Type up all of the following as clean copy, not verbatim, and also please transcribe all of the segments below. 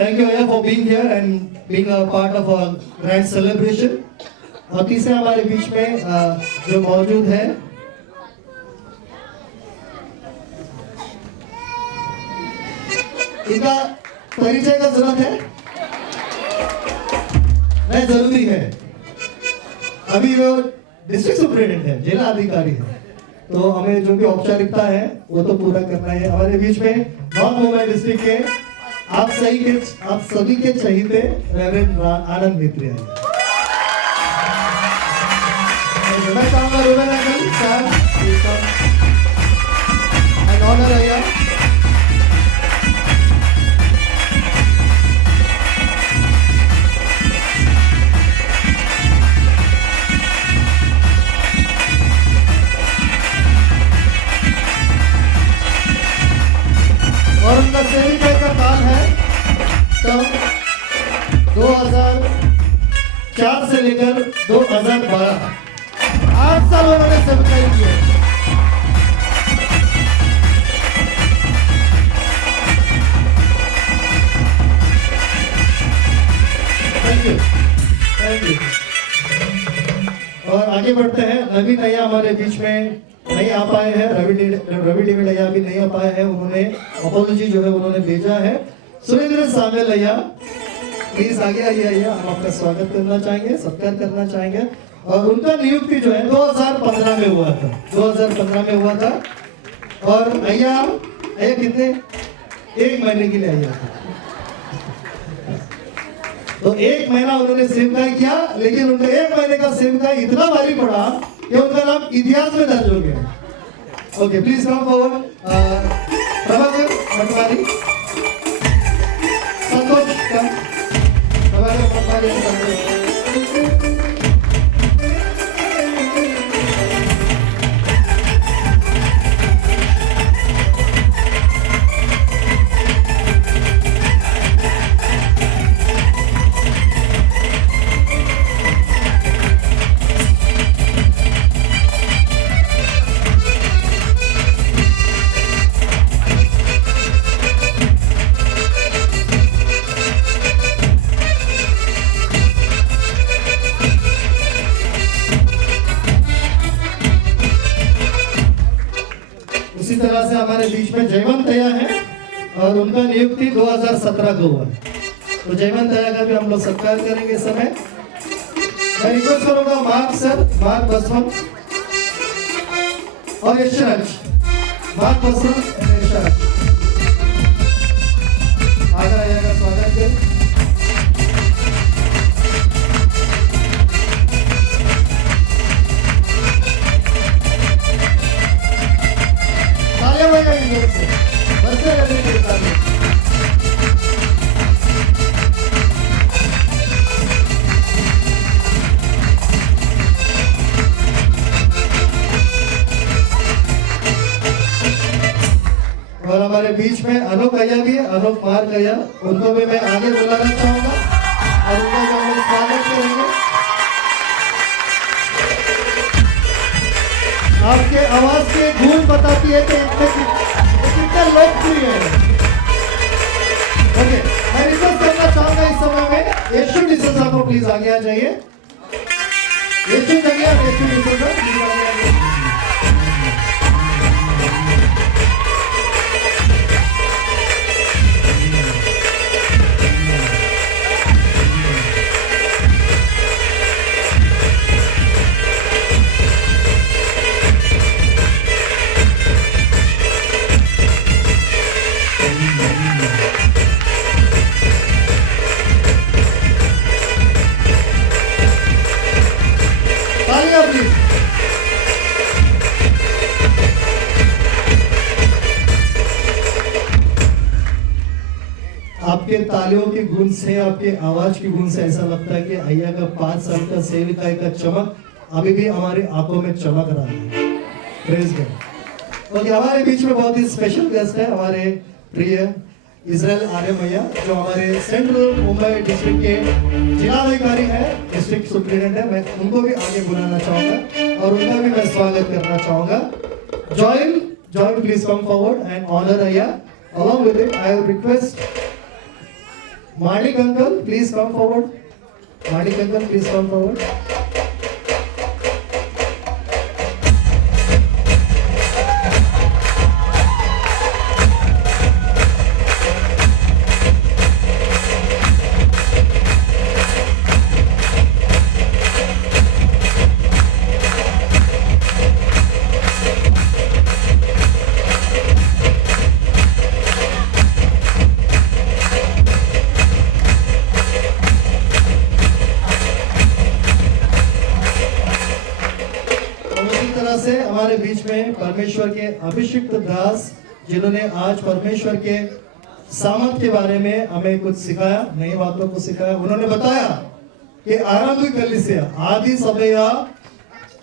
Thank you Aya for being here and being a part of our grand celebration. और तीसरा हमारे बीच में जो मौजूद है इनका परिचय का जरूरत है? नहीं, जरूरी है। अभी वो डिस्ट्रिक्ट सुपरिटेंडेंट है, जिला अधिकारी है, तो हमें जो भी औपचारिकता है वो तो पूरा करना है। हमारे बीच में नॉर्थ मुंबई डिस्ट्रिक्ट के आप सभी के चहीते रेवरेंड आनंद मित्री हैं। मैं चाहूंगा Ruben uncle sir and honour आया और उनका सेविका का काल है तब 2004 से लेकर 2012 8 साल उन्होंने सेविकाई की है। Thank you. और आगे बढ़ते हैं। रवि नैया हमारे बीच में नहीं आ पाए हैं, रवि डेविड अय्या भी नहीं आ पाए हैं, उन्होंने अपॉलॉजी जो है उन्होंने भेजा है। सुरेंद्र सामेल अय्या प्लीज आगे आइए अय्या, हम आपका स्वागत करना चाहेंगे, सत्कार करना चाहेंगे। और उनका नियुक्ति जो है 2015 में हुआ था, 2015 में हुआ था। और अय्या कितने 1 महीने के लिए अय्या था, तो 1 महीना उन्होंने सेवकाई किया, लेकिन उनका 1 महीने का सेवकाई इतना भारी पड़ा कि उनका नाम इतिहास में दर्ज हो गया। Okay, please come forward. Prabhakar Patwari, Santosh come, Prabhakar Patwari, Santosh. इसी तरह से हमारे बीच में जयवंत अय्या है और उनका नियुक्ति 2017 को हुआ। तो जयवंत अय्या का भी हम लोग सत्कार करेंगे इस समय। मैं रिक्वेस्ट करूंगा मार्क बसवन और यशराज, मार्क बसवन और यशराज आगे अय्या का स्वागत है। और हमारे बीच में अनूप अय्या भी, अनूप मार्क अय्या, उनको भी मैं आगे बुलाना चाहूंगा और उनका जो हम स्वागत करेंगे। आपके आवाज की गूंज बताती है कि कितना लोकप्रिय है। ओके, मैं रिक्वेस्ट करना चाहूंगा इस समय में यशु डिसूजा को प्लीज आगे आ जाइए। यशु डिसूजा प्लीज आगे आ जाइए। आपके तालियों की गूंज से, आपके आवाज की गूंज से ऐसा लगता है कि अय्या का 5 साल का सेविकाई का चमक अभी भी हमारी आंखों में चमक रहा है। Praise God. ओके, हमारे बीच में बहुत ही स्पेशल गेस्ट है हमारे प्रिय इजराइल आर्य भैया, जो हमारे सेंट्रल मुंबई डिस्ट्रिक्ट के जिलाधिकारी है, डिस्ट्रिक्ट सुपरिटेंडेंट है। मैं उनको भी आगे बुलाना चाहूंगा और उनका भी मैं स्वागत करना चाहूंगा। Joel please come forward and honour अय्या। Along with it, I request Manik uncle, please come forward. Manik uncle, please come forward. से हमारे बीच में परमेश्वर के अभिषिक्त दास जिन्होंने आज परमेश्वर के सामर्थ के बारे में हमें कुछ सिखाया, नई बातों को सिखाया। उन्होंने बताया कि आरंभिक कलीसिया आदि सभೆಯ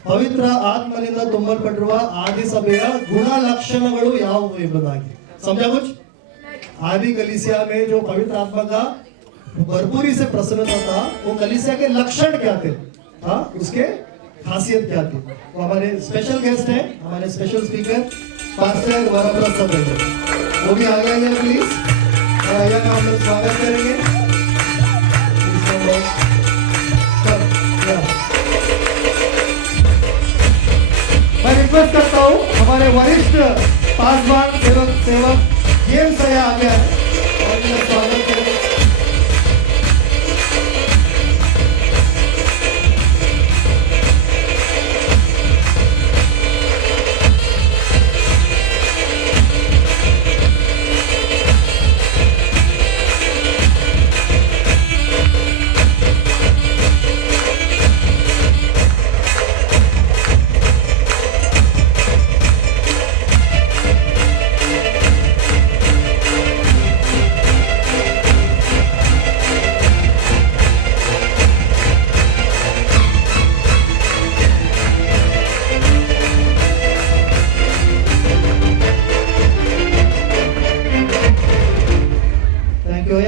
ಪವಿತ್ರ ಆತ್ಮನಿಂದ ತುಂಬಲ್ಪಟ್ಟಿರುವ ಆದಿ ಸಭೆಯ ಗುಣಲಕ್ಷಣಗಳು ಯಾವುವು ಎಂಬುದಾಗಿ समझा कुछ? आदि कलीसिया में जो पवित्र आत्मा का भरपूरी से प्रसन्नता था, वो कलीसिया के लक्षण क्या थे, हाँ उसके खासियत क्या थी। वो हमारे स्पेशल गेस्ट हैं, हमारे स्पेशल स्पीकर पास्टर वरप्रसाद जी, वो भी आगे आइए प्लीज, और आइए का हम लोग स्वागत करेंगे। मैं रिक्वेस्ट करता हूँ हमारे वरिष्ठ पासवान सेवक जेम्स भैया आ गया है और इनका स्वागत करें।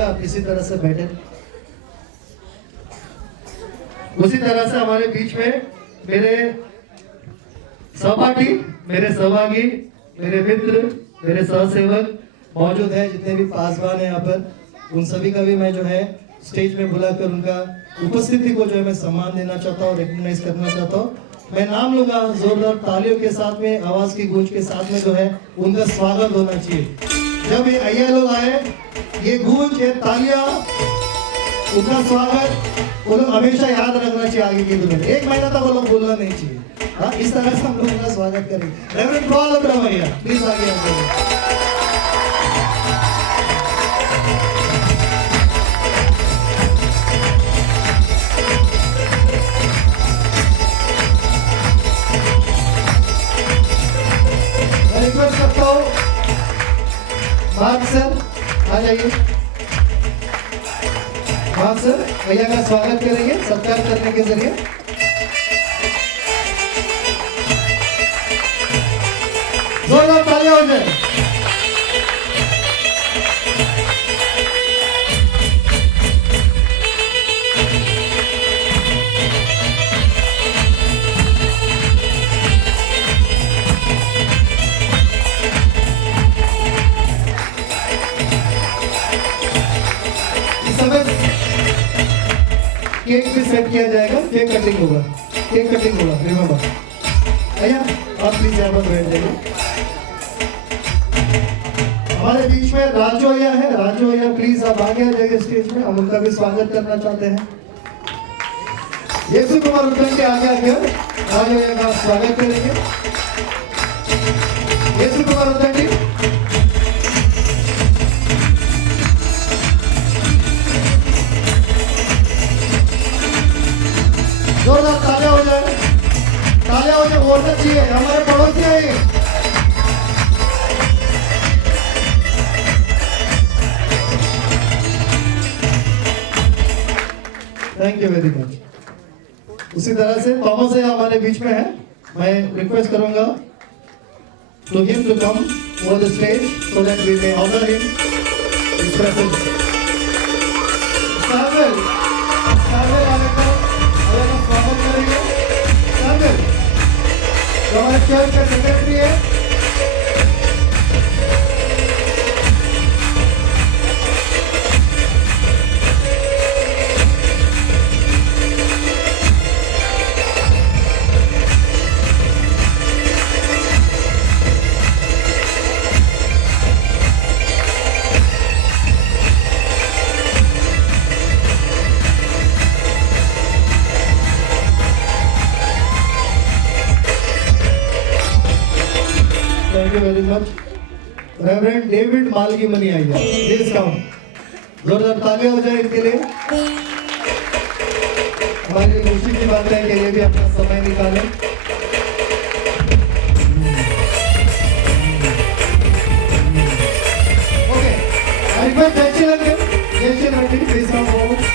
आप इसी तरह से बैठे। उसी तरह से हमारे बीच में मेरे सहपाठी, मेरे सहभागी, मेरे मित्र, मेरे सहसेवक मौजूद हैं। जितने भी पासवान हैं यहाँ पर, उन सभी का भी मैं जो है स्टेज में बुलाकर उनका उपस्थिति को जो है मैं सम्मान देना चाहता हूँ, रिकॉग्नाइज करना चाहता हूँ। मैं नाम लूंगा, जोरदार तालियों के साथ में, आवाज की गूंज के साथ में जो है उनका स्वागत होना चाहिए। जब ये अय्या लोग आए, ये गूंज, ये तालियां, उनका स्वागत वो लोग हमेशा याद रखना चाहिए आगे की दुनिया में। 1 महीना तक वो लोग बोलना नहीं चाहिए। हाँ, इस तरह से हम लोग उनका स्वागत करेंगे। रेवरेंड पॉल अब्राहम प्लीज आगे आगे। मैं रिक्वेस्ट करता हूँ मार्क सर आ जाइए। मार्क सर भैया का स्वागत करेंगे सत्कार करने के जरिए। जोरदार तालियां हो जाए। केक भी सेट किया जाएगा, केक कटिंग होगा, केक कटिंग होगा। रिमेंबर भैया आप प्लीज यहाँ पर बैठ जाइए। हमारे बीच में राजू भैया है, राजू भैया प्लीज आप आगे आ जाइए स्टेज में, हम उनका भी स्वागत करना चाहते हैं। यीशु कुमार उद्दन के आगे आकर राजू भैया का स्वागत करेंगे। यीशु कुमार उद्दन जी जोरदार तालियां हो जाए, तालियां हो जाए, बहुत अच्छी है। हमारे पड़ोसी है। Thank you very much. उसी तरह से थॉमस है हमारे बीच में है। मैं रिक्वेस्ट करूंगा to him to come over the stage so that we may honour him his presence. सामल आने का स्वागत करेंगे। सामल हमारे चर्च के सेक्रेटरी है। Thank you very much. Reverend David मालगीमनी आइए, प्लीज कम। जोरदार तालियां हो जाए इनके लिए। हमारी खुशी की बात है कि ये भी अपना समय निकाले। Okay, I request Jaychil again. Jaychil Reddy, please come forward.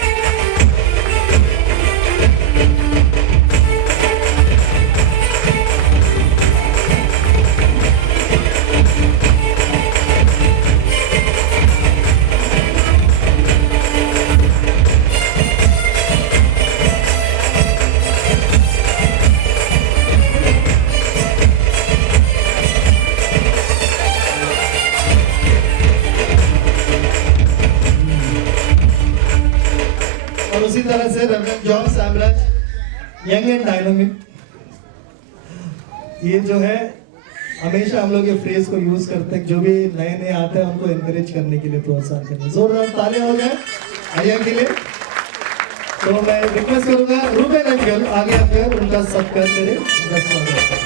और उसी तरह से reverend John Samraj, young and dynamic. ये जो है हमेशा हम लोग ये फ्रेज को यूज करते हैं, जो भी नए नए आते हैं उनको एनकरेज करने के लिए, प्रोत्साहन करने। जोरदार तालियां हो जाए आर्या के लिए। तो मैं रिक्वेस्ट करूंगा रूबेन अंकल आगे आकर उनका सत्कार करें, उनका स्वागत करें।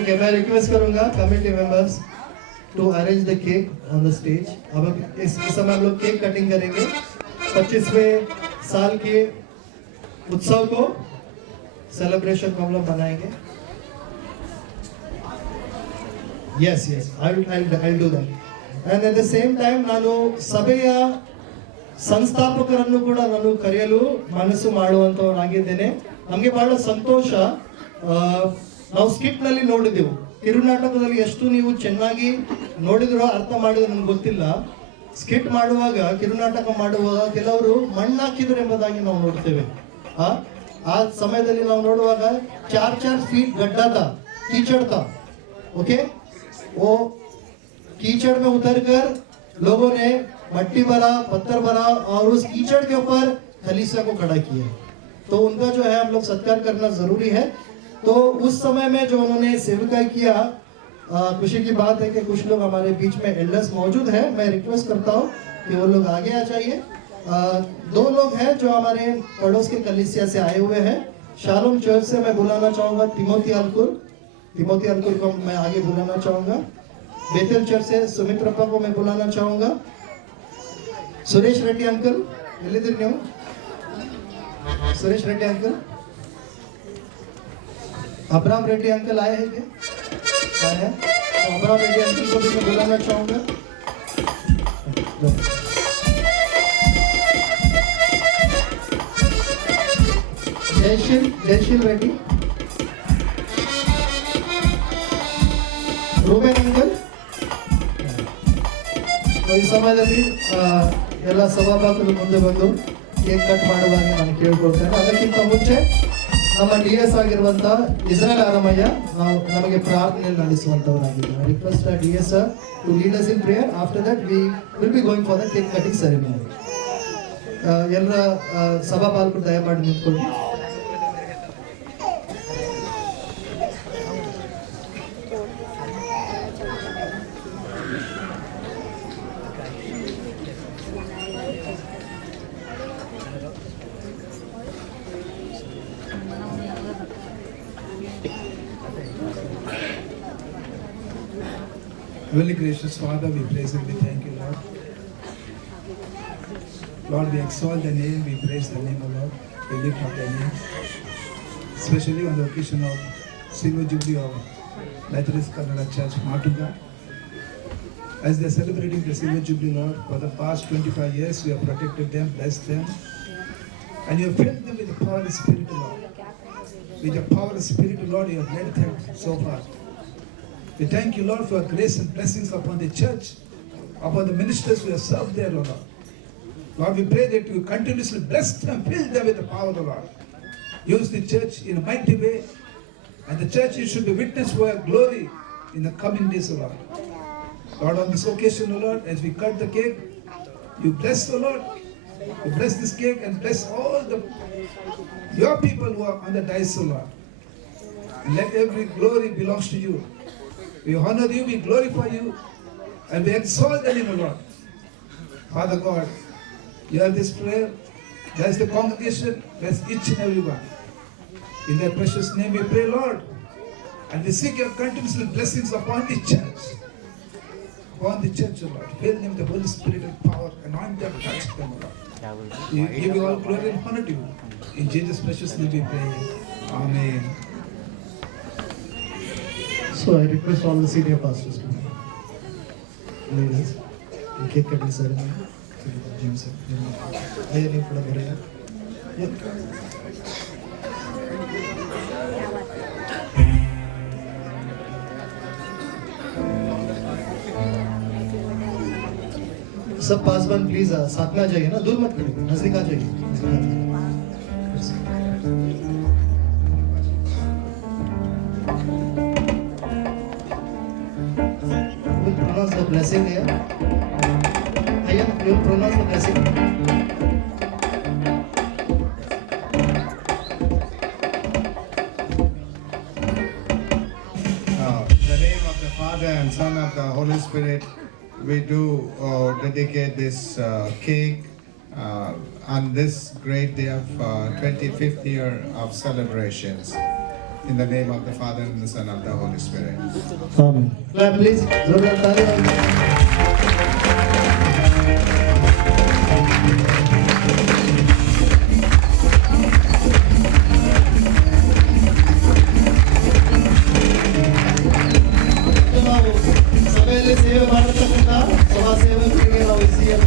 ओके, मैं रिक्वेस्ट करूंगा committee members to arrange the cake on the stage. अब इस समय हम लोग केक कटिंग करेंगे। 25वें साल के उत्सव को, सेलिब्रेशन को हम लोग बनाएंगे। Yes yes, I will do that. And at the same time ನಾನು ಸಭೆಯ ಸಂಸ್ಥಾಪಕರನ್ನು ಕೂಡ ನಾನು ಕರೆಯಲು ಮನಸ್ಸು ಮಾಡುವಂತವನಾಗಿದ್ದೇನೆ। ನಮಗೆ ಬಹಳ ಸಂತೋಷ। ನಾವು ಸ್ಕಿಟ್ ನಲ್ಲಿ ನೋಡಿದೆವು, ಕಿರುನಾಟಕದಲ್ಲಿ ಎಷ್ಟು ನೀವು ಚೆನ್ನಾಗಿ ನೋಡಿದ್ರೋ ಅರ್ಥ ಮಾಡಿದ್ರು ನಮ್ಗೆ ಗೊತ್ತಿಲ್ಲ। ಸ್ಕಿಟ್ ಮಾಡುವಾಗ, ಕಿರುನಾಟಕ ಮಾಡುವಾಗ ಕೆಲವರು ಮಣ್ಣಾಕಿದ್ರು ಎಂಬುದಾಗಿ ನಾವು ನೋಡ್ತೇವೆ। ಆ ಸಮಯದಲ್ಲಿ ನಾವು ನೋಡುವಾಗ 4-4 फीट गड्ढा था, कीचड़ था। ओके, वो कीचड़ में उतरकर लोगों ने मट्टी भरा, पत्थर भरा और उस कीचड़ के ऊपर खलीसा को खड़ा किया। तो उनका जो है हम लोग सत्कार करना जरूरी है। तो उस समय में जो उन्होंने सेविका किया, खुशी की बात है कि कुछ लोग हमारे बीच में एल्डर्स मौजूद है। मैं रिक्वेस्ट करता हूँ कि वो लोग आगे आ जाइए। 2 लोग हैं जो हमारे पड़ोस के कलीसिया से आए हुए हैं। शालोम चर्च से मैं बुलाना चाहूंगा तिमोथी अलकुल को मैं आगे बुलाना चाहूंगा। बेतेल चर्च से सुमित्रप्पा को मैं बुलाना चाहूंगा। Suresh Reddy uncle, Suresh Reddy uncle, Abram Reddy uncle आए हैं क्या? आए हैं। तो अब्राम रेड्डी अंकल को भी मैं बुलाना चाहूंगा। जयशील रेड्डी, ರೂಬೇನ್ ಅಂಕಲ್। ಈ ಸಮಯದಲ್ಲಿ ಎಲ್ಲ ಸಭಾಪತಿಗಳು ಮುಂದೆ ಬಂದು ಕೇಕ್ ಕಟ್ ಮಾಡುವಾಗೆ ನಾನು ಕೇಳ್ಕೊಳ್ತೇನೆ। ಅದಕ್ಕಿಂತ ಮುಂಚೆ ನಮ್ಮ DS ಆಗಿರುವಂತ ಇಸ್ರಾಯೇಲ್ ಆರಮಯ್ಯ ನಮಗೆ ಪ್ರಾರ್ಥನೆಯಲ್ಲಿ ನಡೆಸುವಂತವರಾಗಿದ್ದಾರೆ। Request DS sir to lead us in prayer. After that we will be going for the cake cutting ceremony. ಎಲ್ಲರ ಸಭಾಪಾಲಕರು ದಯಮಾಡಿ ನಿಂತ್ಕೊಳ್ಳಿ। Really gracious Father, we praise and we thank you, Lord. Lord, we exalt the name, we praise the name of Lord, we lift up the name, especially on the occasion of Silver Jubilee of Methodist Kannada Church, Matunga. As they are celebrating the Silver Jubilee, Lord, for the past 25 years, we have protected them, blessed them, and you have filled them with the power of the Spirit, Lord. With the power of the Spirit, Lord, you have led them so far. We thank you, Lord, for your grace and blessings upon the church, upon the ministers who have served there, Lord. Lord, we pray that you continuously bless them, fill them with the power of the Lord. Use the church in a mighty way. And the church you should be witness for your glory in the coming days, O Lord. Lord, on this occasion, O Lord, as we cut the cake, you bless the Lord. You bless this cake and bless all your people who are on the dais, O Lord. And let every glory belongs to you. We honor you, we glorify you, and we exalt the name of Lord. Father God, hear this prayer. Bless the congregation, bless each and every one. In their precious name we pray, Lord. And we seek your continuous blessings upon the church. Upon the church, O Lord. Fill them with the Holy Spirit and power. Anoint them, touch them, O Lord. We give you all glory and honor to you. In Jesus' precious name we pray. Amen. So I request all the senior pastors to lead us in cake cutting ceremony. James, I need to put सब Paswan please साथ में आ जाइए ना, दूर मत खड़े, नजदीक आ जाइए. We'll pronounce the blessing here. Ayya, you will pronounce the blessing. In the name of the Father and Son of the Holy Spirit, we do dedicate this cake on this great day of 25th year of celebrations. In the name of the Father and the Son of the Holy Spirit. Amen. Clap please. जोरदार ताली. ಸಭೆಯಲ್ಲಿ ಸೇವೆ ಮಾಡತಕ್ಕಂಥ ಸಭಾ ಸೇವಕರಿಗೆ ನಾವು ಈ CM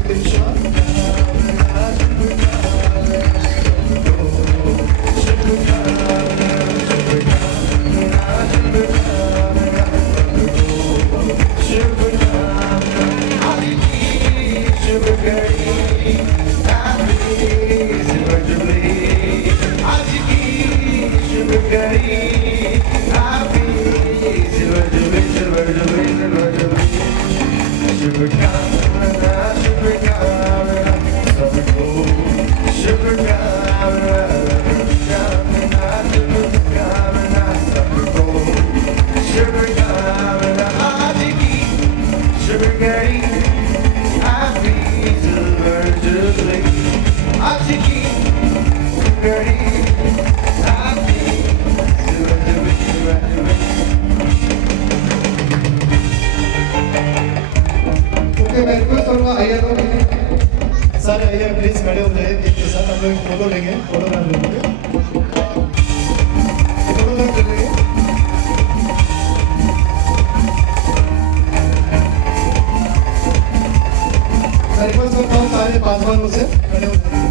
सारे आइए प्लीज खड़े हो जाइए के साथ हम लोग फोटो लेंगे फोटोग्राफ लेंगे सारे पासवानों से खड़े हो जाइए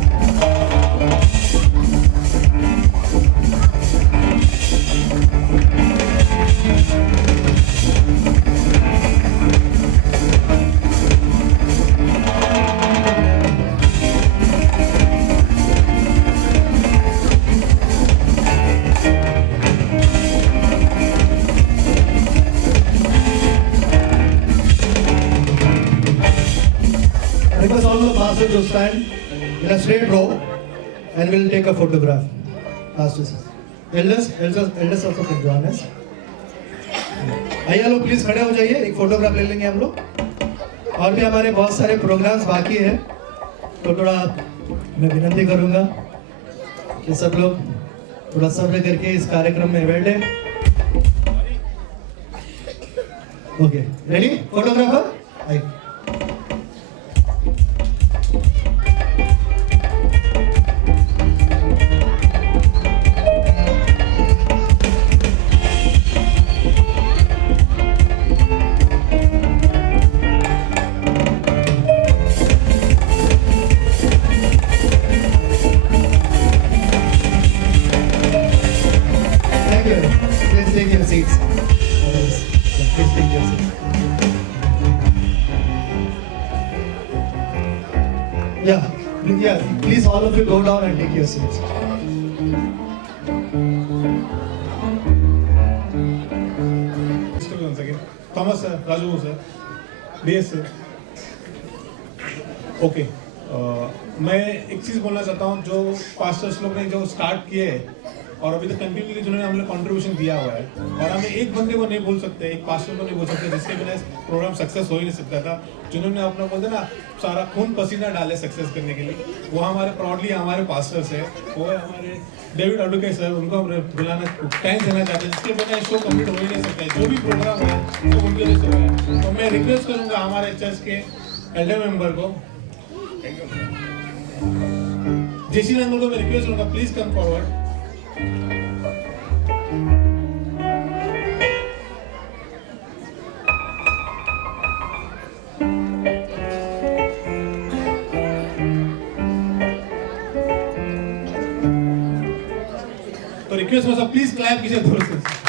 request all the pastors to stand in a straight row and we'll take a photograph. Pastors. Elders also can join us. भैया लोग प्लीज खड़े हो जाइए, एक फोटोग्राफ ले लेंगे हम लोग. और भी हमारे बहुत सारे प्रोग्राम्स बाकी है, तो थोड़ा मैं विनती करूंगा कि सब लोग थोड़ा सब्र करके इस कार्यक्रम में बैठे. Okay, ready? फोटोग्राफर आइए. Please take your seats. Please take your seats. Yeah. Yeah, please all of you go down and take your seats. Once again. Thomas sir, Raju sir, DS sir. Okay. मैं एक चीज़ बोलना चाहता हूँ जो pastors लोग ने जो स्टार्ट किए और अभी तक कंटिन्यूली जिन्होंने हमने कंट्रीब्यूशन दिया हुआ है और हमें एक बंदे को नहीं बोल सकते, एक पास्टर को नहीं बोल सकते जिसके बिना प्रोग्राम सक्सेस हो ही नहीं सकता था, जिन्होंने अपना बोलते ना सारा खून पसीना डाले सक्सेस करने के लिए, वो हमारे प्राउडली हमारे पास्टर्स है, वो है हमारे डेविड एडवोकेट सर, उनको हम बुलाना थैंक्स देना चाहते हैं, जिसके बिना शो कंप्लीट हो ही नहीं सकता है, जो भी प्रोग्राम है वो उनके लिए शो है। तो मैं रिक्वेस्ट करूँगा हमारे चर्च के एल्डर मेंबर को, जेसी अंकल को मैं रिक्वेस्ट करूँगा प्लीज कम फॉरवर्ड। तो रिक्वेस्ट हो सब प्लीज क्लैप कीजिए जोर से।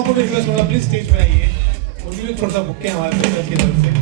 को भी रिक्वेस्ट करूंगा प्लीज स्टेज पे आइए, उनकी भी थोड़ा सा बुक के हमारे चर्च की तरफ से।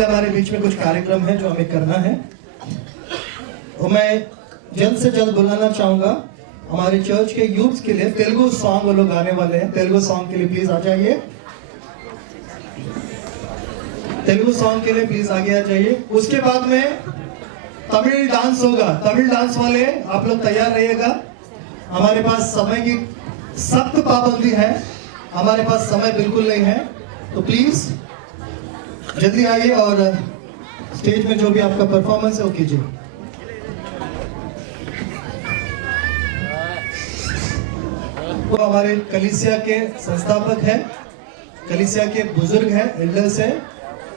हमारे बीच में कुछ कार्यक्रम है जो हमें करना है, तो मैं जल्द से जल्द बुलाना चाहूंगा हमारे चर्च के यूथ के लिए तेलुगु सॉन्ग वो लोग गाने वाले हैं। तेलुगु सॉन्ग के लिए प्लीज आ जाइए, तेलुगु सॉन्ग के लिए प्लीज आगे आ जाइए। उसके बाद में तमिल डांस होगा, तमिल डांस वाले आप लोग तैयार रहिएगा। हमारे पास समय की सख्त पाबंदी है, हमारे पास समय बिल्कुल नहीं है, तो प्लीज जल्दी आइए और स्टेज में जो भी आपका परफॉर्मेंस है वो कीजिए। वो हमारे कलीसिया के संस्थापक हैं, कलीसिया के बुजुर्ग हैं, एल्डर्स हैं,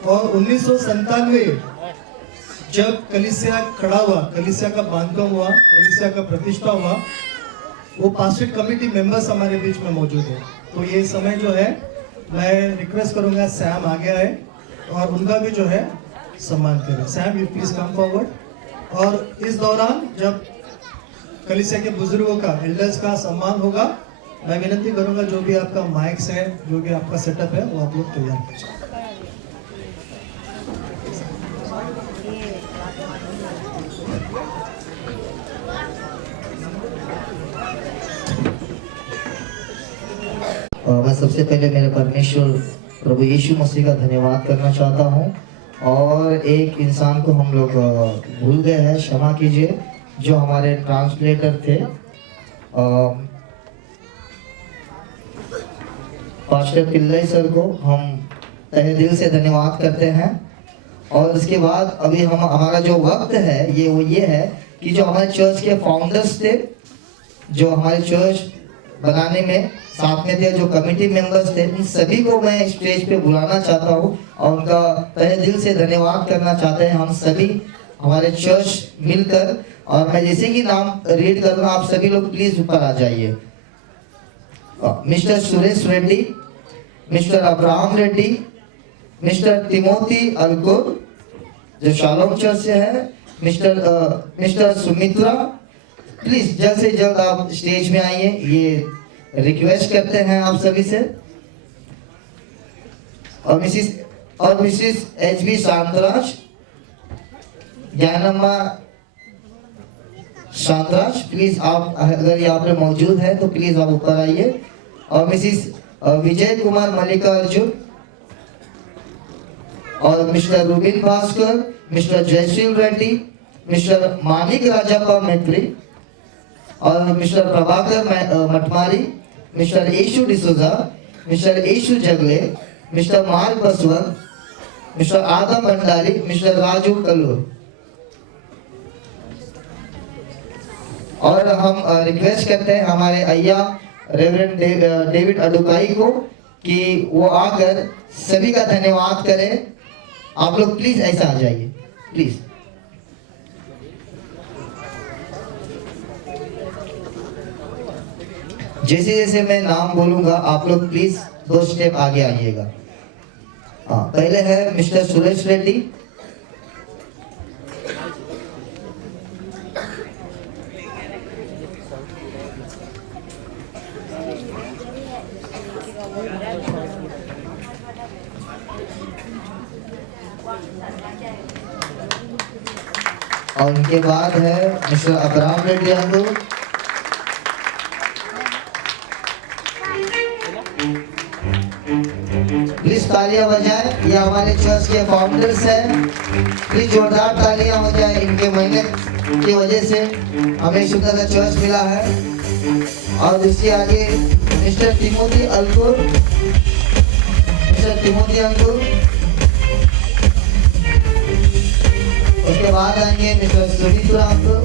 और 1997 जब कलीसिया खड़ा हुआ, कलीसिया का बांधकाम हुआ, कलीसिया का प्रतिष्ठा हुआ, वो पास्टरेट कमेटी मेंबर्स हमारे बीच में मौजूद है। तो ये समय जो है मैं रिक्वेस्ट करूंगा सैम आगे आए और उनका भी जो है सम्मान करें। Sam you please come forward. और इस दौरान जब कलीसिया के बुजुर्गों का, एल्डर्स का सम्मान होगा, मैं विनती करूंगा जो भी आपका माइक्स है, जो भी आपका सेटअप है, वो आप लोग तैयार कीजिए। मैं सबसे पहले मेरे परमेश्वर प्रभु यीशु मसीह का धन्यवाद करना चाहता हूँ और एक इंसान को हम लोग भूल गए हैं, क्षमा कीजिए, जो हमारे ट्रांसलेटर थे, पास्टर पिल्लई सर को हम तहे दिल से धन्यवाद करते हैं। और उसके बाद अभी हम हमारा जो वक्त है ये है कि जो हमारे चर्च के फाउंडर्स थे, जो हमारे चर्च बनाने में साथ में थे, जो कमेटी मेंबर्स थे, उन सभी को मैं स्टेज पे बुलाना चाहता हूँ और उनका तहे दिल से धन्यवाद करना चाहते हैं हम सभी हमारे चर्च मिलकर। और मैं जैसे कि नाम रीड करूँगा, आप सभी लोग प्लीज ऊपर आ जाइए। Mister Suresh Reddy, mister Abraham Reddy, mister Timothy Alkur जो शालोम चर्च से है, मिस्टर सुमित्रा, प्लीज जल्द से जल्द आप स्टेज में आइए, ये रिक्वेस्ट करते हैं आप सभी से। और मिसिस एच.बी. शांतराज, ज्ञानम्मा शांतराज, प्लीज आप अगर यहाँ पे मौजूद है तो प्लीज आप ऊपर आइए। और मिसिस विजय कुमार मल्लिकार्जुन, और mister Ruben Bhaskar, mister Jayashree Reddy, mister Manik Rajappa Maitri, और mister Prabhakar Matmari, mister Yeshu D'Souza, mister Yeshu Jagle, mister Mark Basavan, mister Adam Bhandari, mister Raju Kallur. और हम रिक्वेस्ट करते हैं हमारे अय्या रेवरेंड डेविड अडुकाई को कि वो आकर सभी का धन्यवाद करें। आप लोग प्लीज ऐसा आ जाइए, प्लीज। जैसे जैसे मैं नाम बोलूंगा आप लोग प्लीज 2 स्टेप आगे आइएगा। पहले है मिस्टर सुरेश रेड्डी, और उनके बाद है mister Abraham Reddy Ankur, please तालियां बजाएं, ये हमारे चर्च के फाउंडर्स हैं, प्लीज जोरदार तालियां हो जाए, इनके मेहनत की वजह से हमें शुक्र का चर्च मिला है। और इसके आगे मिस्टर तिमोथी अलकुर, मिस्टर तिमोथी अंकुर, उसके बाद आएंगे मिस्टर सुमित्रा अंकुर,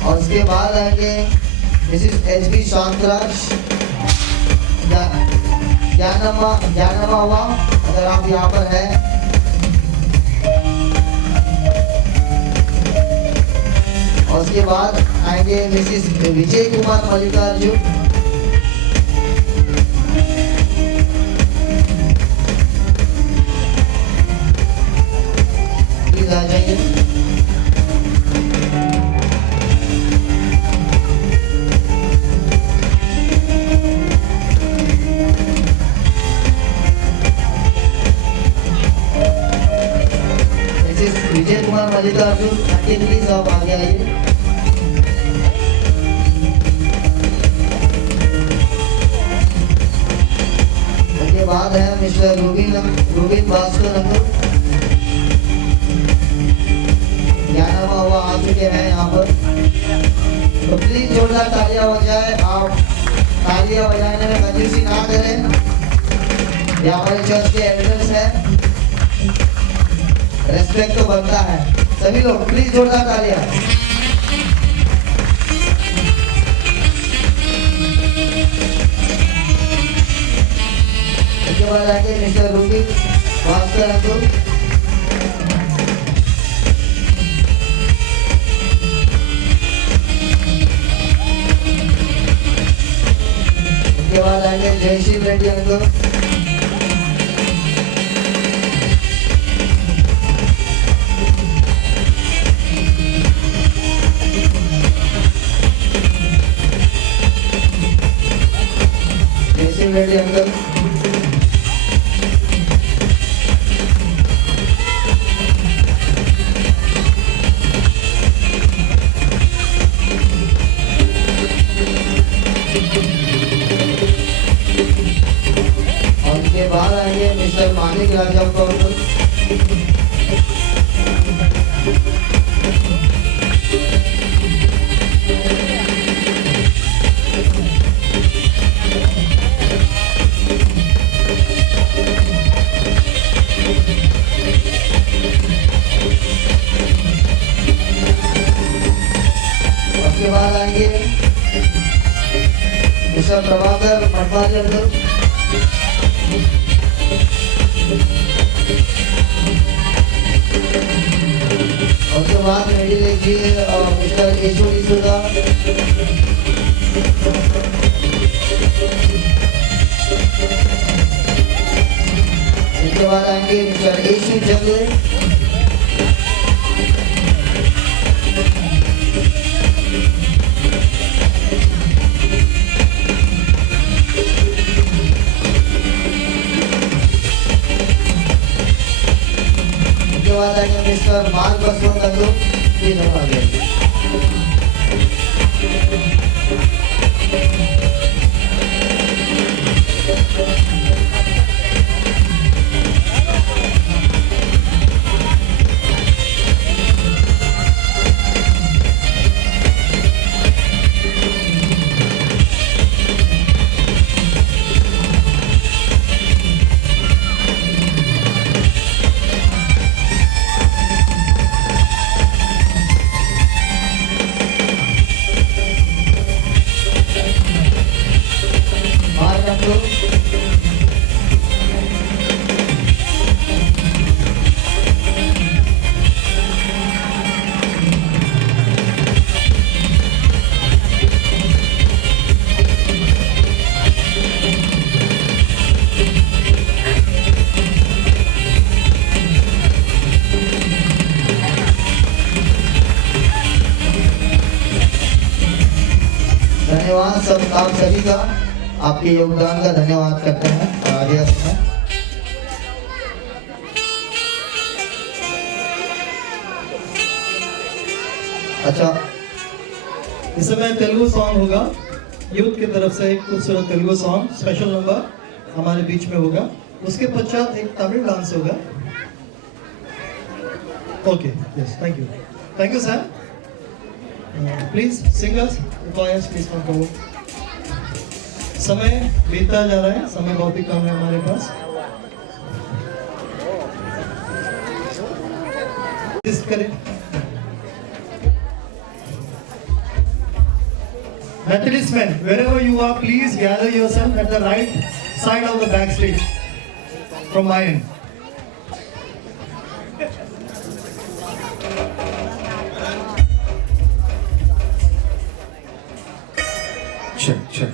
और उसके बाद आएंगे मिसिस एच.बी. शांतराज, ज्ञानम्मा हुआ, अगर आप यहाँ पर हैं। और उसके बाद आएंगे मिसिस विजय कुमार मल्लिकार्जुन, आ जाइए। विजय कुमार मल्लिकार्जुन, प्लीज आप आगे आइए। उसके बाद है मिस्टर रुबिन भास्कर अंकुर, हुआ आ चुके हैं यहाँ पर, तो प्लीज जोरदार तालियां हो जाए। आप तालियां बजाने में कंजूसी ना करें, ये हमारे चर्च के एल्डर्स हैं, रेस्पेक्ट तो बनता है। सभी लोग प्लीज जोरदार तालियां। इसके बाद आगे मिस्टर रुबिन भास्कर अंकुर, के बाद आएंगे जयश्री रेड्डी अंकुर, जयश्री रेड्डी अंकुर, उसके बाद आएंगे मिस्टर प्रभाकर पटवारी अंकल। उसके बाद मेरी लीजिए मिस्टर यशु डिसूजा। इसके बाद आएंगे मिस्टर यशु जंगले। उसके बाद आएंगे मिस्टर मार्क बसवंत अंकल। जी धन्यवाद। धन्यवाद सब आप सभी का, आपके योगदान का धन्यवाद करते हैं। रियासत में अच्छा इस समय तेलुगु सॉन्ग होगा, यूथ की तरफ से एक खूबसूरत तेलुगु सॉन्ग स्पेशल नंबर हमारे बीच में होगा। उसके पश्चात एक तमिल डांस होगा। Okay, yes, thank you sir. Please singers requires please come करो। समय बीतता जा रहा है, समय बहुत ही कम है हमारे पास। करें Methodist men, wherever you are, please gather yourself at the right side of the backstage from my end. Check.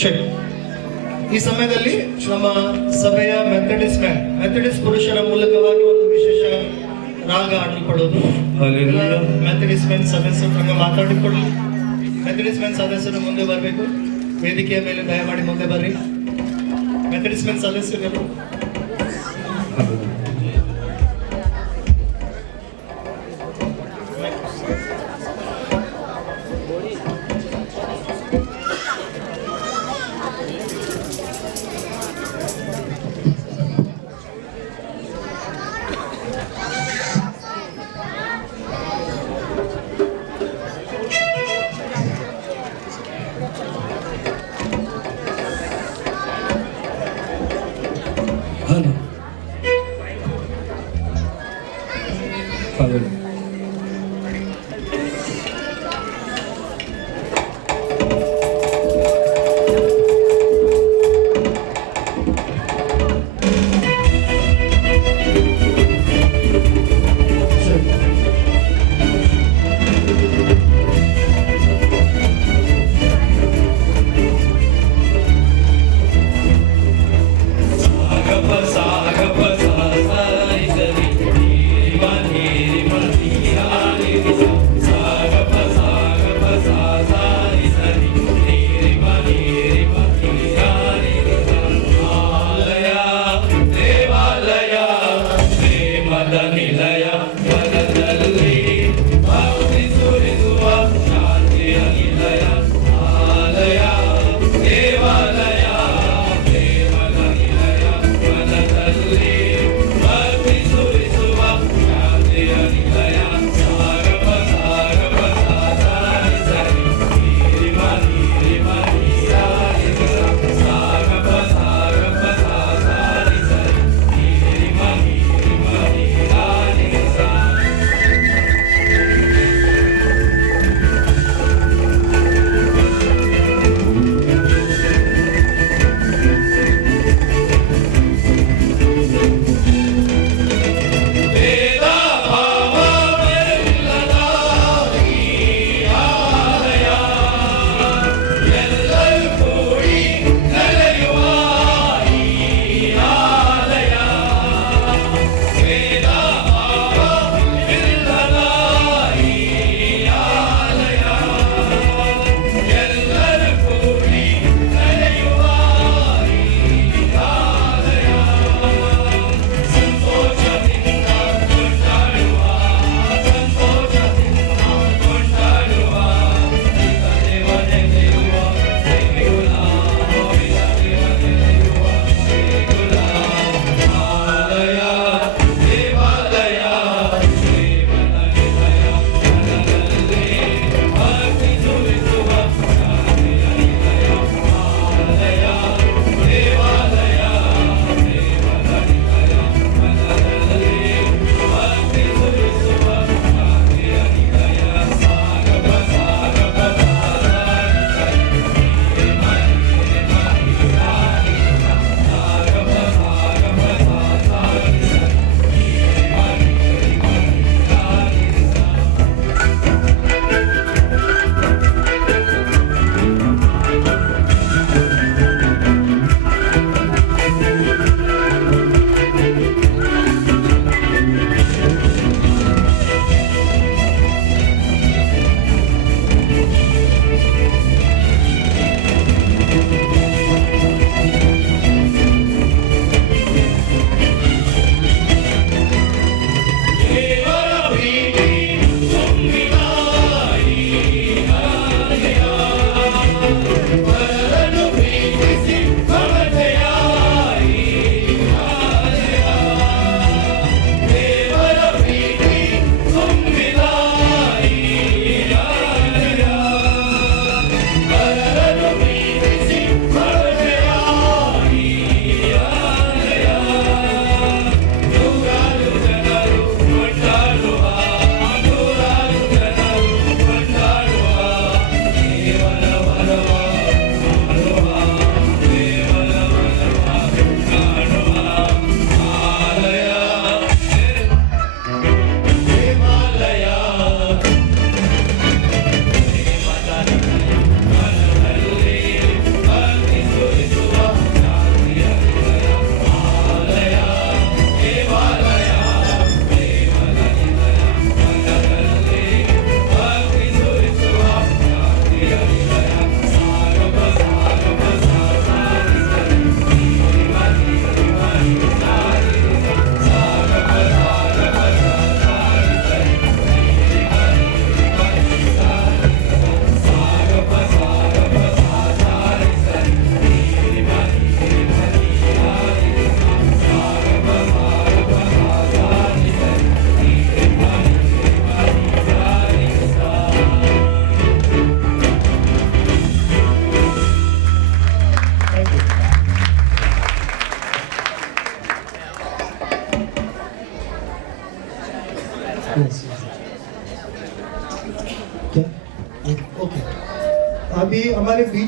Check. ಈ ಸಮಯದಲ್ಲಿ ನಮ್ಮ ಸಭೆಯ ಮೆಥಡಿಸ್ಟ್ ಪುರುಷರ ಮೂಲಕವಾಗಿ ಒಂದು ವಿಶೇಷ ರಾಗ ಆಡಲ್ಪಡೋದು. ಮೆಥಡಿಸ್ಟ್ ಮೆನ್ ಸದಸ್ಯರು ಹಂಗ ಮಾತಾಡಿಕೊಳ್ಳಿ. ಮೆಥಡಿಸ್ಟ್ ಮೆನ್ ಸದಸ್ಯರು ಮುಂದೆ ಬರಬೇಕು. ವೇದಿಕೆಯ ಮೇಲೆ ದಯಮಾಡಿ ಮುಂದೆ ಬರ್ರಿ. ಮೆಥಡಿಸ್ಟ್ ಮೆನ್ ಸದಸ್ಯರು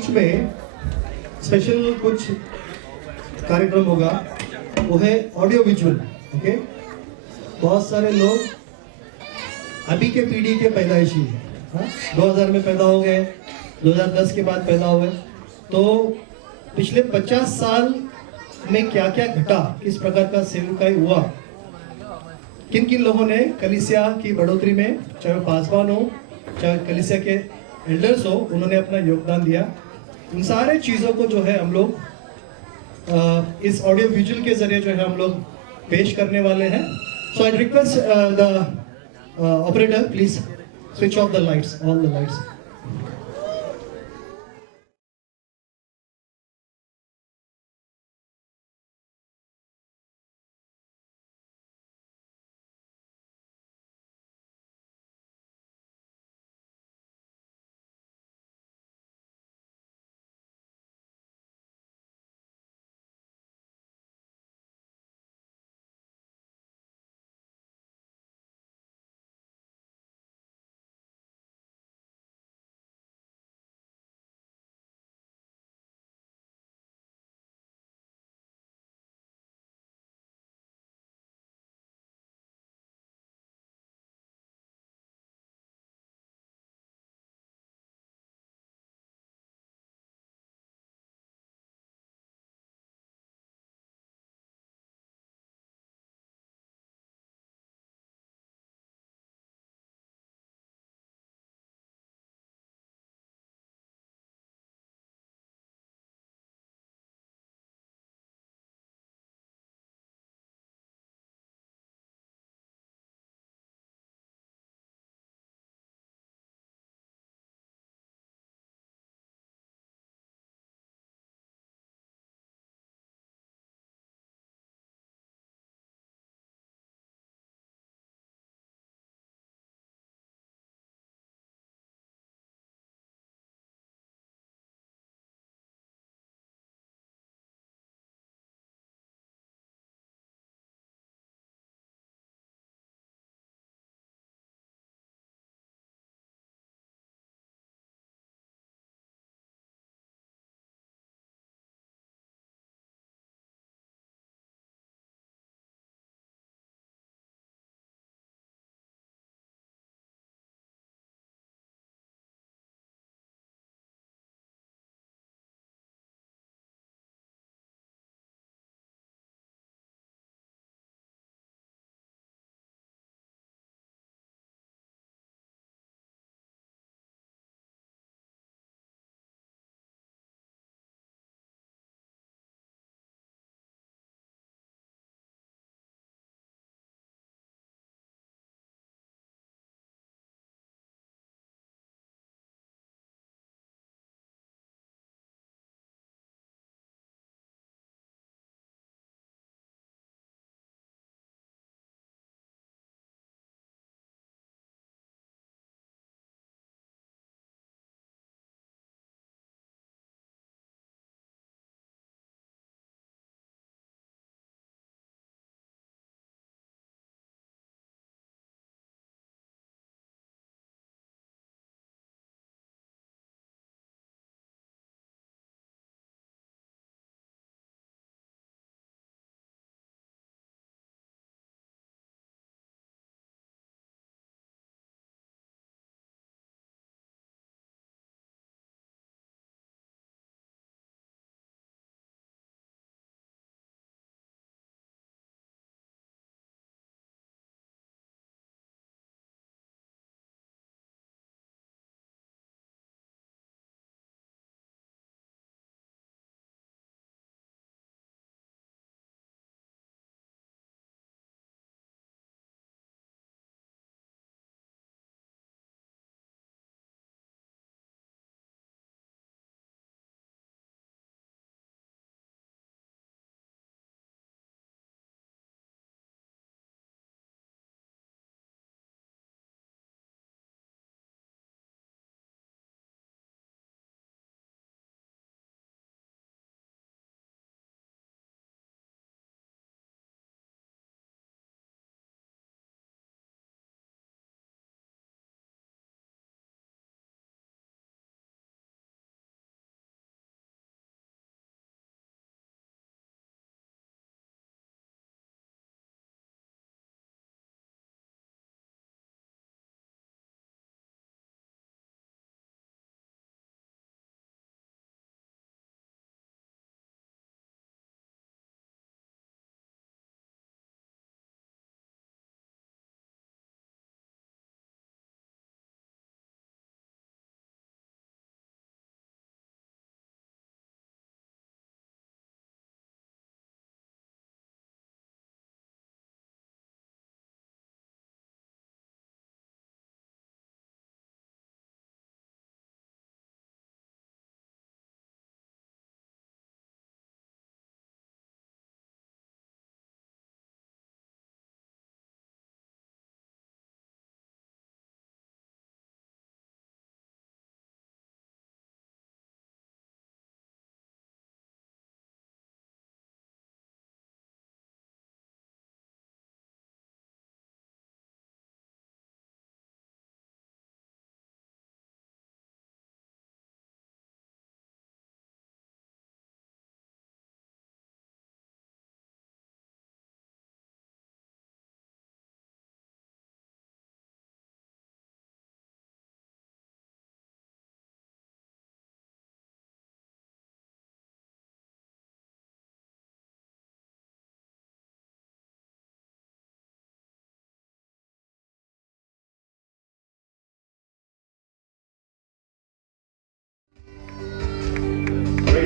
चर्च में स्पेशल कुछ कार्यक्रम होगा, वो है ऑडियो विजुअल। ओके, बहुत सारे लोग अभी के पीढ़ी के पैदाइशी हैं, हाँ? 2000 में पैदा हो गए, 2010 के बाद पैदा हुए, तो पिछले 50 साल में क्या क्या घटा, किस प्रकार का सेवकाई हुआ, किन किन लोगों ने कलीसिया की बढ़ोतरी में, चाहे वो पासवान हो, चाहे कलीसिया के एल्डर्स हो, उन्होंने अपना योगदान दिया। उन सारे चीज़ों को जो है हम लोग इस ऑडियो विजुअल के जरिए जो है हम लोग पेश करने वाले हैं। So I request the operator please switch off the lights, all the lights.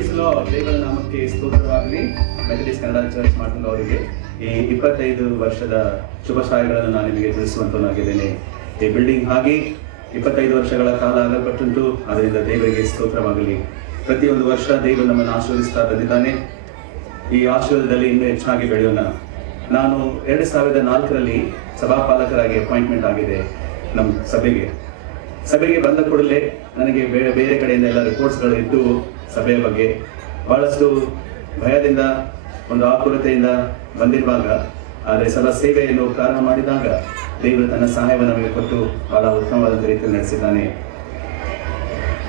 Praise Lord, ದೇವರ ನಾಮಕ್ಕೆ ಸ್ತೋತ್ರವಾಗಲಿ. ಮೆಥಡಿಸ್ಟ್ ಕನ್ನಡ ಚರ್ಚ್ ಮಾತುಂಗ ಅವರಿಗೆ ಈ 25 ವರ್ಷದ ಶುಭಾಶಯಗಳನ್ನು ನಾನು ನಿಮಗೆ ತಿಳಿಸುವಂತನಾಗಿದ್ದೇನೆ. ಈ ಬಿಲ್ಡಿಂಗ್ ಹಾಗೆ 25 ವರ್ಷಗಳ ಕಾಲ ಆಗಲ್ಪಟ್ಟುಂಟು. ಅದರಿಂದ ದೇವರಿಗೆ ಸ್ತೋತ್ರವಾಗಲಿ. ಪ್ರತಿಯೊಂದು ವರ್ಷ ದೇವರು ನಮ್ಮನ್ನು ಆಶೀರ್ವದಿಸ್ತಾ ಬಂದಿದ್ದಾನೆ. ಈ ಆಶೀರ್ವಾದದಲ್ಲಿ ಇನ್ನೂ ಹೆಚ್ಚಾಗಿ ಬೆಳೆಯೋಣ. ನಾನು 2004ರಲ್ಲಿ ಸಭಾಪಾಲಕರಾಗಿ ಅಪಾಯಿಂಟ್ಮೆಂಟ್ ಆಗಿದೆ ನಮ್ಮ ಸಭೆಗೆ ಬಂದ ಕೂಡಲೇ ನನಗೆ ಬೇರೆ ಕಡೆಯಿಂದ ಎಲ್ಲ ರಿಪೋರ್ಟ್ಸ್ಗಳು ಇದ್ದು ಸಭೆಯ ಬಗ್ಗೆ ಬಹಳಷ್ಟು ಭಯದಿಂದ ಒಂದು ಆಕುರತೆಯಿಂದ ಬಂದಿರುವಾಗ, ಆದರೆ ಸೇವೆಯನ್ನು ಪ್ರಾರಂಭ ಮಾಡಿದಾಗ ದೇವರು ತನ್ನ ಸಹಾಯವನ್ನು ನಮಗೆ ಕೊಟ್ಟು ಬಹಳ ಉತ್ತಮವಾದ ರೀತಿಯಲ್ಲಿ ನಡೆಸಿದ್ದಾನೆ.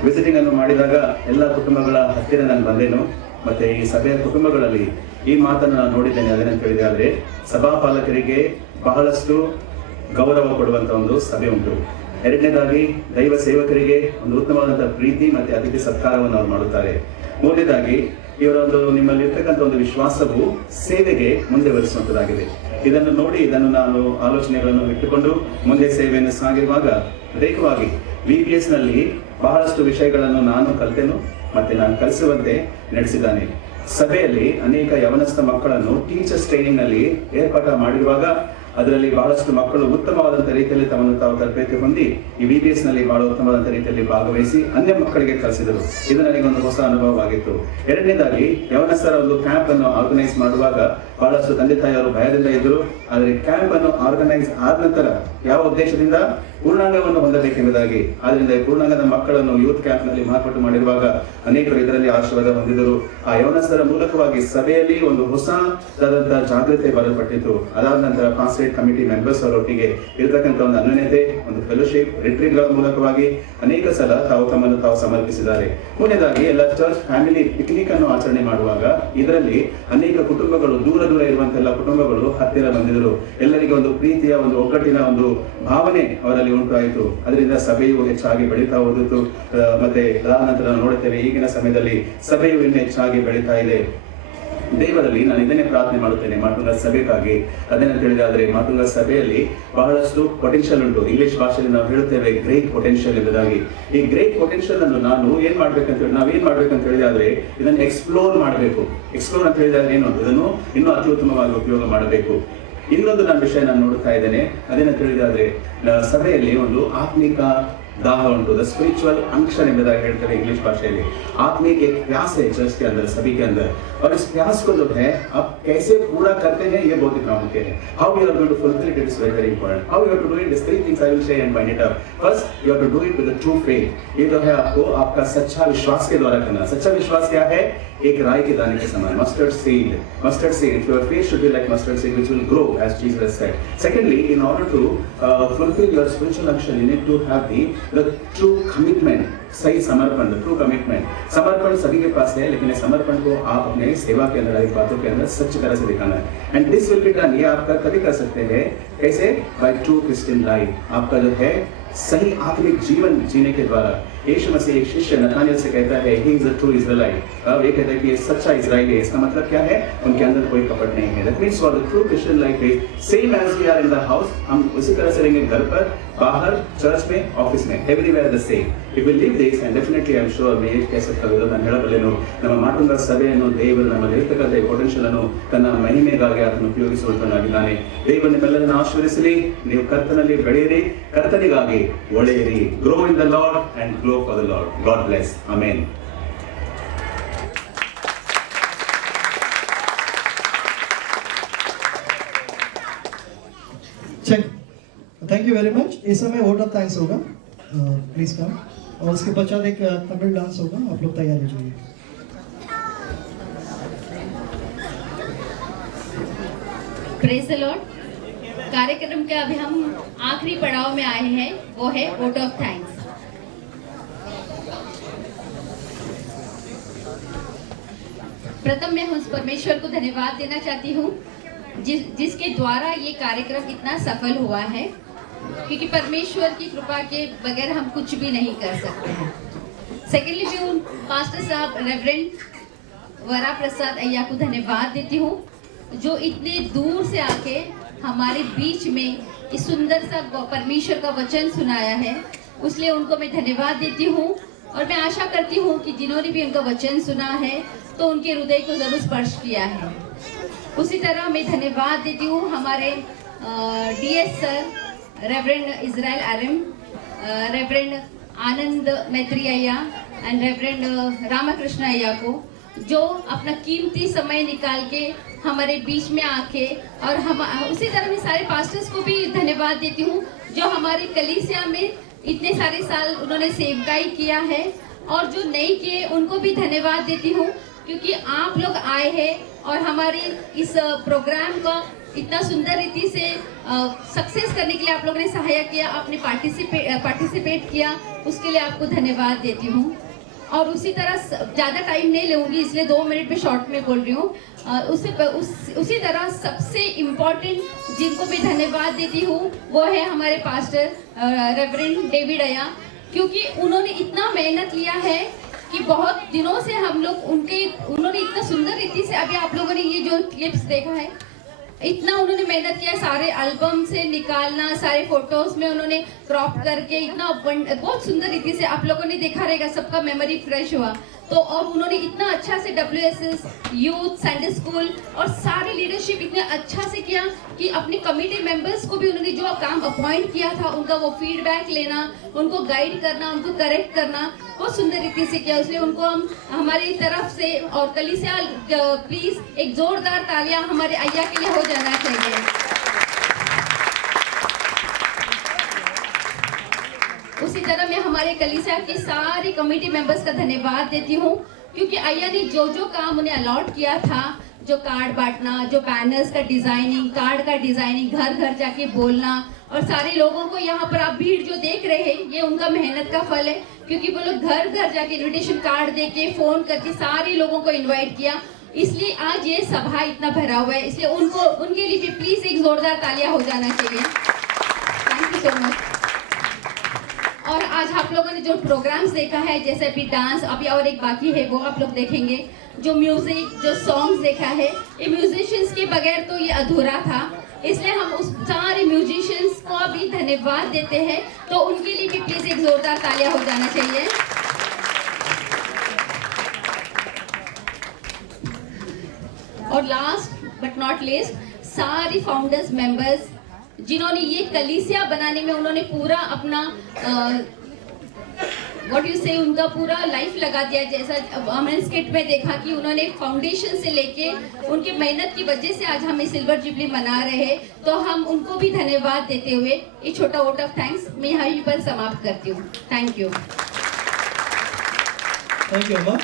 ವಿಸಿಟಿಂಗ್ ಅನ್ನು ಮಾಡಿದಾಗ ಎಲ್ಲ ಕುಟುಂಬಗಳ ಹತ್ತಿರ ನಾನು ಬಂದೇನು. ಮತ್ತೆ ಈ ಸಭೆಯ ಕುಟುಂಬಗಳಲ್ಲಿ ಈ ಮಾತನ್ನು ನಾನು ನೋಡಿದ್ದೇನೆ. ಅದೇನಂತ ಹೇಳಿದೆ ಆದರೆ ಸಭಾಪಾಲಕರಿಗೆ ಬಹಳಷ್ಟು ಗೌರವ ಕೊಡುವಂತ ಒಂದು ಸಭೆ ಉಂಟು. ಎರಡನೇದಾಗಿ ದೈವ ಸೇವಕರಿಗೆ ಒಂದು ಉತ್ತಮವಾದಂತಹ ಪ್ರೀತಿ ಮತ್ತೆ ಅತಿಥಿ ಸತ್ಕಾರವನ್ನು ಅವರು ಮಾಡುತ್ತಾರೆ. ಮೂರನೇದಾಗಿ ಇವರ ನಿಮ್ಮಲ್ಲಿ ಇರ್ತಕ್ಕಂಥ ಒಂದು ವಿಶ್ವಾಸವು ಸೇವೆಗೆ ಮುಂದೆ ಬರೆಸುವಂತದ್ದಾಗಿದೆ. ಇದನ್ನು ನೋಡಿ ಇದನ್ನು ನಾನು ಆಲೋಚನೆಗಳನ್ನು ಇಟ್ಟುಕೊಂಡು ಮುಂದೆ ಸೇವೆಯನ್ನು ಸಾಗಿರುವಾಗ ದೈಹಿಕವಾಗಿ VBS ನಲ್ಲಿ ಬಹಳಷ್ಟು ವಿಷಯಗಳನ್ನು ನಾನು ಕಲಿತೆನು ಮತ್ತೆ ನಾನು ಕಲಿಸುವಂತೆ ನಡೆಸಿದ್ದಾನೆ. ಸಭೆಯಲ್ಲಿ ಅನೇಕ ಯವನಸ್ಥ ಮಕ್ಕಳನ್ನು ಟೀಚರ್ಸ್ ಟ್ರೈನಿಂಗ್ ನಲ್ಲಿ ಏರ್ಪಾಟ ಮಾಡಿರುವಾಗ ಅದರಲ್ಲಿ ಬಹಳಷ್ಟು ಮಕ್ಕಳು ಉತ್ತಮವಾದಂಥ ರೀತಿಯಲ್ಲಿ ತಮ್ಮನ್ನು ತಾವು ತರಬೇತಿ ಹೊಂದಿ ಈ VBS ನಲ್ಲಿ ಬಹಳ ಉತ್ತಮವಾದಂಥ ರೀತಿಯಲ್ಲಿ ಭಾಗವಹಿಸಿ ಅನ್ಯ ಮಕ್ಕಳಿಗೆ ಕಲಿಸಿದರು. ಇದು ನನಗೆ ಒಂದು ಹೊಸ ಅನುಭವವಾಗಿತ್ತು. ಎರಡನೇದಾಗಿ ಯವನಸ್ಥರ ಒಂದು ಕ್ಯಾಂಪ್ ಅನ್ನು ಆರ್ಗನೈಸ್ ಮಾಡುವಾಗ ಬಹಳಷ್ಟು ತಂದೆ ತಾಯಿಯವರು ಭಯದಿಂದ ಇದ್ದರು. ಆದರೆ ಕ್ಯಾಂಪ್ ಅನ್ನು ಆರ್ಗನೈಸ್ ಆದ ನಂತರ ಯಾವ ಉದ್ದೇಶದಿಂದ ಪೂರ್ಣಾಂಗವನ್ನು ಹೊಂದಬೇಕೆಂಬುದಾಗಿ, ಆದ್ದರಿಂದ ಪೂರ್ಣಾಂಗದ ಮಕ್ಕಳನ್ನು ಯೂತ್ ಕ್ಯಾಂಪ್ ನಲ್ಲಿ ಮಾರ್ಪಾಟು ಮಾಡಿರುವಾಗ ಅನೇಕರು ಇದರಲ್ಲಿ ಆಶೀರ್ವಾದ ಹೊಂದಿದರು. ಆ ಯವನಸ್ಥರ ಮೂಲಕವಾಗಿ ಸಭೆಯಲ್ಲಿ ಒಂದು ಹೊಸದಾದಂತಹ ಜಾಗೃತಿ ಬರಲ್ಪಟ್ಟಿತು. ಅದಾದ ನಂತರ ಕಾನ್ಸ್ಟ್ರೇಟ್ ಕಮಿಟಿ ಮೆಂಬರ್ಸ್ ಅವರೊಟ್ಟಿಗೆ ಇರತಕ್ಕಂಥ ಒಂದು ಅನ್ಯೋನ್ಯತೆ, ಒಂದು ಫೆಲೋಶಿಪ್, ರಿಟ್ರೀಟ್ಗಳ ಮೂಲಕವಾಗಿ ಅನೇಕ ಸಲ ತಮ್ಮನ್ನು ತಾವು ಸಮರ್ಪಿಸಿದ್ದಾರೆ. ಮೂರನೇದಾಗಿ ಎಲ್ಲ ಚರ್ಚ್ ಫ್ಯಾಮಿಲಿ ಪಿಕ್ನಿಕ್ ಅನ್ನು ಆಚರಣೆ ಮಾಡುವಾಗ ಇದರಲ್ಲಿ ಅನೇಕ ಕುಟುಂಬಗಳು ದೂರ ಇರುವಂತೆಲ್ಲ ಕುಟುಂಬಗಳು ಹತ್ತಿರ ಬಂದಿದ್ದರು. ಎಲ್ಲರಿಗೆ ಒಂದು ಪ್ರೀತಿಯ ಒಂದು ಒಗ್ಗಟ್ಟಿನ ಒಂದು ಭಾವನೆ ಅವರಲ್ಲಿ ಉಂಟಾಯಿತು. ಅದರಿಂದ ಸಭೆಯು ಹೆಚ್ಚಾಗಿ ಬೆಳೀತಾ ಹೋದಿತು. ಮತ್ತೆ ಅದಾದ ನಂತರ ನಾವು ನೋಡುತ್ತೇವೆ ಈಗಿನ ಸಮಯದಲ್ಲಿ ಸಭೆಯು ಇನ್ನೂ ಹೆಚ್ಚಾಗಿ ಬೆಳೀತಾ ಇದೆ. ದೇವರಲ್ಲಿ ನಾನು ಇದನ್ನೇ ಪ್ರಾರ್ಥನೆ ಮಾಡುತ್ತೇನೆ ಮಾತುಂಗ ಸಭೆಗಾಗಿ. ಅದೇನಂತ ಹೇಳಿದಾದ್ರೆ ಮಾತುಂಗ ಸಭೆಯಲ್ಲಿ ಬಹಳಷ್ಟು ಪೊಟೆನ್ಷಿಯಲ್ ಉಂಟು. ಇಂಗ್ಲಿಷ್ ಭಾಷೆಯಲ್ಲಿ ನಾವು ಹೇಳುತ್ತೇವೆ ಗ್ರೇಟ್ ಪೊಟೆನ್ಷಿಯಲ್ ಎಂಬುದಾಗಿ. ಈ ಗ್ರೇಟ್ ಪೊಟೆನ್ಷಿಯಲ್ ಅನ್ನು ನಾವೇನ್ ಮಾಡ್ಬೇಕಂತ ಹೇಳಿದಾದ್ರೆ ಇದನ್ನು ಎಕ್ಸ್ಪ್ಲೋರ್ ಮಾಡಬೇಕು. ಎಕ್ಸ್ಪ್ಲೋರ್ ಅಂತ ಹೇಳಿದ್ರೆ ಏನು, ಇದನ್ನು ಇನ್ನೂ ಅತ್ಯುತ್ತಮವಾಗಿ ಉಪಯೋಗ ಮಾಡಬೇಕು. ಇನ್ನೊಂದು ವಿಷಯ ನಾನು ನೋಡ್ತಾ ಇದ್ದೇನೆ. ಅದೇನಂತ ಹೇಳಿದಾದ್ರೆ ಸಭೆಯಲ್ಲಿ ಒಂದು ಆತ್ಮಿಕ दाह उंटू, द स्पिरिचुअल अंक्शन ಎಂಬುದಾಗಿ ಹೇಳ್ತಾರೆ इंग्लिश भाषೆಯಲ್ಲಿ. आत्मिक एक प्यास है चर्च के अंदर, सभी के अंदर, और इस प्यास को जो है आप कैसे पूरा करते हैं ये बहुत ही प्रामुख्य है. How you are going to fulfill it is very very important. How you have to do it, these 3 things I will say and wind it up. First, you have to do it with the true faith. ये जो है आपको आपका सच्चा विश्वास के द्वारा करना. सच्चा विश्वास क्या है? एक राई के दाने के समान, mustard seed. If your faith should be like mustard seed which will grow as Jesus has said. Secondly, in order to fulfill your spiritual action, you need to have the true commitment. सही समर्पण, the true commitment. समर्पण सभी के पास है, लेकिन समर्पण को आप अपने सेवा के अंदर, बातों के अंदर सच्ची तरह से दिखाना है. And this will be done. ये आप तभी कर सकते हैं कैसे? By true Christian life. आपका जो है सही आत्मिक जीवन जीने के द्वारा. यीशु मसीह एक शिष्य नथानियल से कहता है he is a true Israelite. अब ये कहता है कि ये सच्चा इजराइल है. इसका मतलब क्या है? उनके अंदर कोई कपट नहीं है. That means for the true Christian life is same as we are in the house. हम उसी तरह से रहेंगे घर पर, बाहर, चर्च में, ऑफिस में, everywhere the same. If we live this and definitely I am sure मैं कैसे ಕಲಿಯೋದು ನಾನು ಹೇಳಬಲ್ಲೆನು. ನಮ್ಮ ಮಾತುಂಗ ಸಭೆಯನ್ನು ದೇವರು ನಮ್ಮಲ್ಲಿ ಇರ್ತಕ್ಕಂಥ ಪೊಟೆನ್ಷಿಯಲ್ ಅನ್ನು ತನ್ನ ಮಹಿಮೆಗಾಗಿ ಅದನ್ನು ಉಪಯೋಗಿಸುವಂತನಾಗಿದ್ದಾನೆ. ದೇವರು ನಿಮ್ಮೆಲ್ಲರನ್ನು ಆಶೀರ್ವದಿಸಲಿ. ನೀವು ಕರ್ತನಲ್ಲಿ ಬೆಳೆಯಿರಿ, ಕರ್ತನಿಗಾಗಿ ಒಳ್ಳೆಯಿರಿ. Grow in the Lord and glow for the Lord. God bless. Amen. Check. Thank you very much. इस समय वोट ऑफ थैंक्स होगा. Please come. और उसके पश्चात एक तमिल डांस होगा. आप लोग तैयार हो जाइए. Praise the Lord. कार्यक्रम के अभी हम आखिरी पड़ाव में आए हैं, वो है वोट ऑफ थैंक्स. प्रथम मैं उस परमेश्वर को धन्यवाद देना चाहती हूँ जिसके द्वारा ये कार्यक्रम इतना सफल हुआ है, क्योंकि परमेश्वर की कृपा के बगैर हम कुछ भी नहीं कर सकते हैं. सेकेंडली मैं उन पास्टर साहब रेवरेंड वरा प्रसाद अय्या को धन्यवाद देती हूँ जो इतने दूर से आके हमारे बीच में इस सुंदर सा परमेश्वर का वचन सुनाया है, उसलिए उनको मैं धन्यवाद देती हूँ. और मैं आशा करती हूँ कि जिन्होंने भी उनका वचन सुना है तो उनके हृदय को जरूर स्पर्श किया है। उसी तरह मैं धन्यवाद देती हूँ हमारे DS sir reverend Israel RM, reverend Anand Maitri ayya and reverend Ramakrishna ayya को, जो अपना कीमती समय निकाल के हमारे बीच में आके, और हम उसी तरह मैं सारे पास्टर्स को भी धन्यवाद देती हूँ जो हमारे कलीसिया में इतने सारे साल उन्होंने सेवकाई किया है, और जो नहीं किए उनको भी धन्यवाद देती हूँ क्योंकि आप लोग आए हैं और हमारी इस प्रोग्राम को इतना सुंदर रीति से सक्सेस करने के लिए आप लोगों ने सहायता किया, आपने पार्टिसिपेट किया, उसके लिए आपको धन्यवाद देती हूँ। और उसी तरह ज़्यादा टाइम नहीं लूँगी इसलिए 2 मिनट में शॉर्ट में बोल रही हूँ। उसी तरह सबसे इम्पोर्टेंट जिनको मैं धन्यवाद देती हूँ वो है हमारे पास्टर रेवरेंड डेविड अय्या, क्योंकि उन्होंने इतना मेहनत लिया है कि बहुत दिनों से हम लोग उन्होंने इतना सुंदर रीति से, अभी आप लोगों ने ये जो क्लिप्स देखा है, इतना उन्होंने मेहनत किया, सारे एल्बम से निकालना, सारे फोटोज में उन्होंने क्रॉप करके इतना बहुत सुंदर रीति से आप लोगों ने देखा रहेगा, सबका मेमोरी फ्रेश हुआ। तो और उन्होंने इतना अच्छा से WSS, यूथ, संडे स्कूल और सारी लीडरशिप इतने अच्छा से किया कि अपने कमेटी मेंबर्स को भी उन्होंने जो काम अपॉइंट किया था उनका वो फीडबैक लेना, उनको गाइड करना, उनको करेक्ट करना बहुत सुंदर रीति से किया। इसलिए उनको हम हमारी तरफ से और कलीसिया प्लीज एक जोरदार तालियां हमारे अय्या के लिए हो जाना चाहिए। उसी तरह मैं हमारे कलीसिया की सारी कमेटी मेंबर्स का धन्यवाद देती हूँ क्योंकि अय्या ने जो जो काम उन्हें अलॉट किया था, जो कार्ड बांटना, जो बैनर्स का डिजाइनिंग, कार्ड का डिजाइनिंग, घर घर जाके बोलना, और सारे लोगों को यहाँ पर आप भीड़ जो देख रहे हैं ये उनका मेहनत का फल है क्योंकि वो लोग घर घर जाके इन्विटेशन कार्ड देके फोन करके सारे लोगों को इन्वाइट किया, इसलिए आज ये सभा इतना भरा हुआ है। इसलिए उनके लिए भी प्लीज एक जोरदार तालियां हो जाना चाहिए। Thank you so much. और आज आप लोगों ने जो प्रोग्राम्स देखा है, जैसे अभी डांस, अभी और एक बाकी है वो आप लोग देखेंगे, जो म्यूजिक, जो सॉन्ग्स देखा है, ये म्यूजिशियंस के बगैर तो ये अधूरा था, इसलिए हम उस सारे म्यूजिशियंस को भी धन्यवाद देते हैं। तो उनके लिए भी प्लीज एक जोरदार तालियां हो जाना चाहिए। और लास्ट बट नॉट लीस्ट सारी फाउंडर्स मेंबर्स जिन्होंने ये कलीसिया बनाने में उन्होंने पूरा अपना व्हाट यू से उनका पूरा लाइफ लगा दिया। जैसा हमने स्किट में देखा कि उन्होंने फाउंडेशन से लेके उनकी मेहनत की वजह से आज हम सिल्वर जुबली मना रहे हैं, तो हम उनको भी धन्यवाद देते हुए ये छोटा वोट ऑफ थैंक्स मैं यहीं पर समाप्त करती हूँ। Thank you. थैंक यू अम्मा।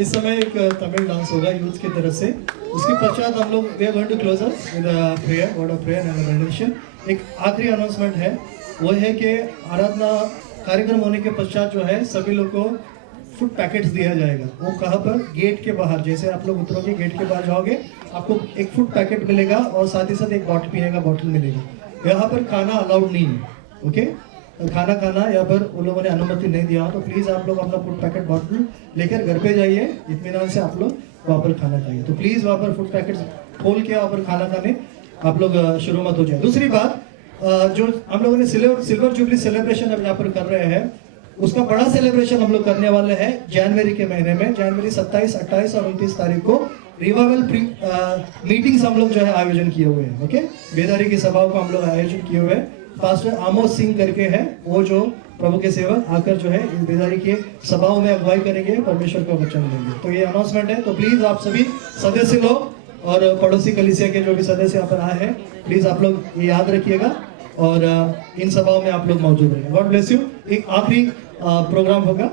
इस समय एक तमिल डांस होगा यूथ की तरफ से, उसके पश्चात हम लोग we are going to close up with a prayer, word of prayer and benediction. एक आखिरी अनाउंसमेंट है, वो है कि आराधना कार्यक्रम होने के पश्चात जो है सभी लोग को फूड पैकेट्स दिया जाएगा। वो कहाँ पर? गेट के बाहर, जैसे आप लोग उतरोगे गेट के बाहर जाओगे आपको एक फूड पैकेट मिलेगा और साथ ही साथ एक बॉटल पीने का बॉटल मिलेगा। यहाँ पर खाना अलाउड नहीं है, ओके? खाना यहाँ पर उन लोगों ने अनुमति नहीं दिया, तो प्लीज़ आप लोग अपना फूड पैकेट बॉटल लेकर घर पे जाइए, इत्मीनान से आप लोग वहाँ पर खाना खाइए। तो प्लीज़ वहाँ पर फूड पैकेट खोल के वहाँ पर खाना खाने आप लोग शुरू मत हो जाए। दूसरी बात, जो हम लोगों ने सिल्वर जुबली सेलिब्रेशन अब यहाँ पर कर रहे हैं, उसका बड़ा सेलिब्रेशन हम लोग करने वाले हैं जनवरी के महीने में। जनवरी 27, 28 और 29 तारीख को रिवाइवल मीटिंग्स हम लोग जो है आयोजन किए हुए हैं, ओके? बेदारी की सभाओं को हम लोग आयोजन किए हुए हैं। पास्टर आमोस सिंह करके है वो, जो प्रभु के सेवक आकर जो है इन बेदारी के सभाओं में अगुवाई करेंगे, परमेश्वर का वचन देंगे। तो ये अनाउंसमेंट है, तो प्लीज आप सभी सदस्य लोग और पड़ोसी कलीसिया के जो भी सदस्य यहाँ पर आए हैं, प्लीज आप लोग ये याद रखिएगा और इन सभाओं में आप लोग मौजूद रहेंगे। God bless you. एक आखिरी प्रोग्राम होगा।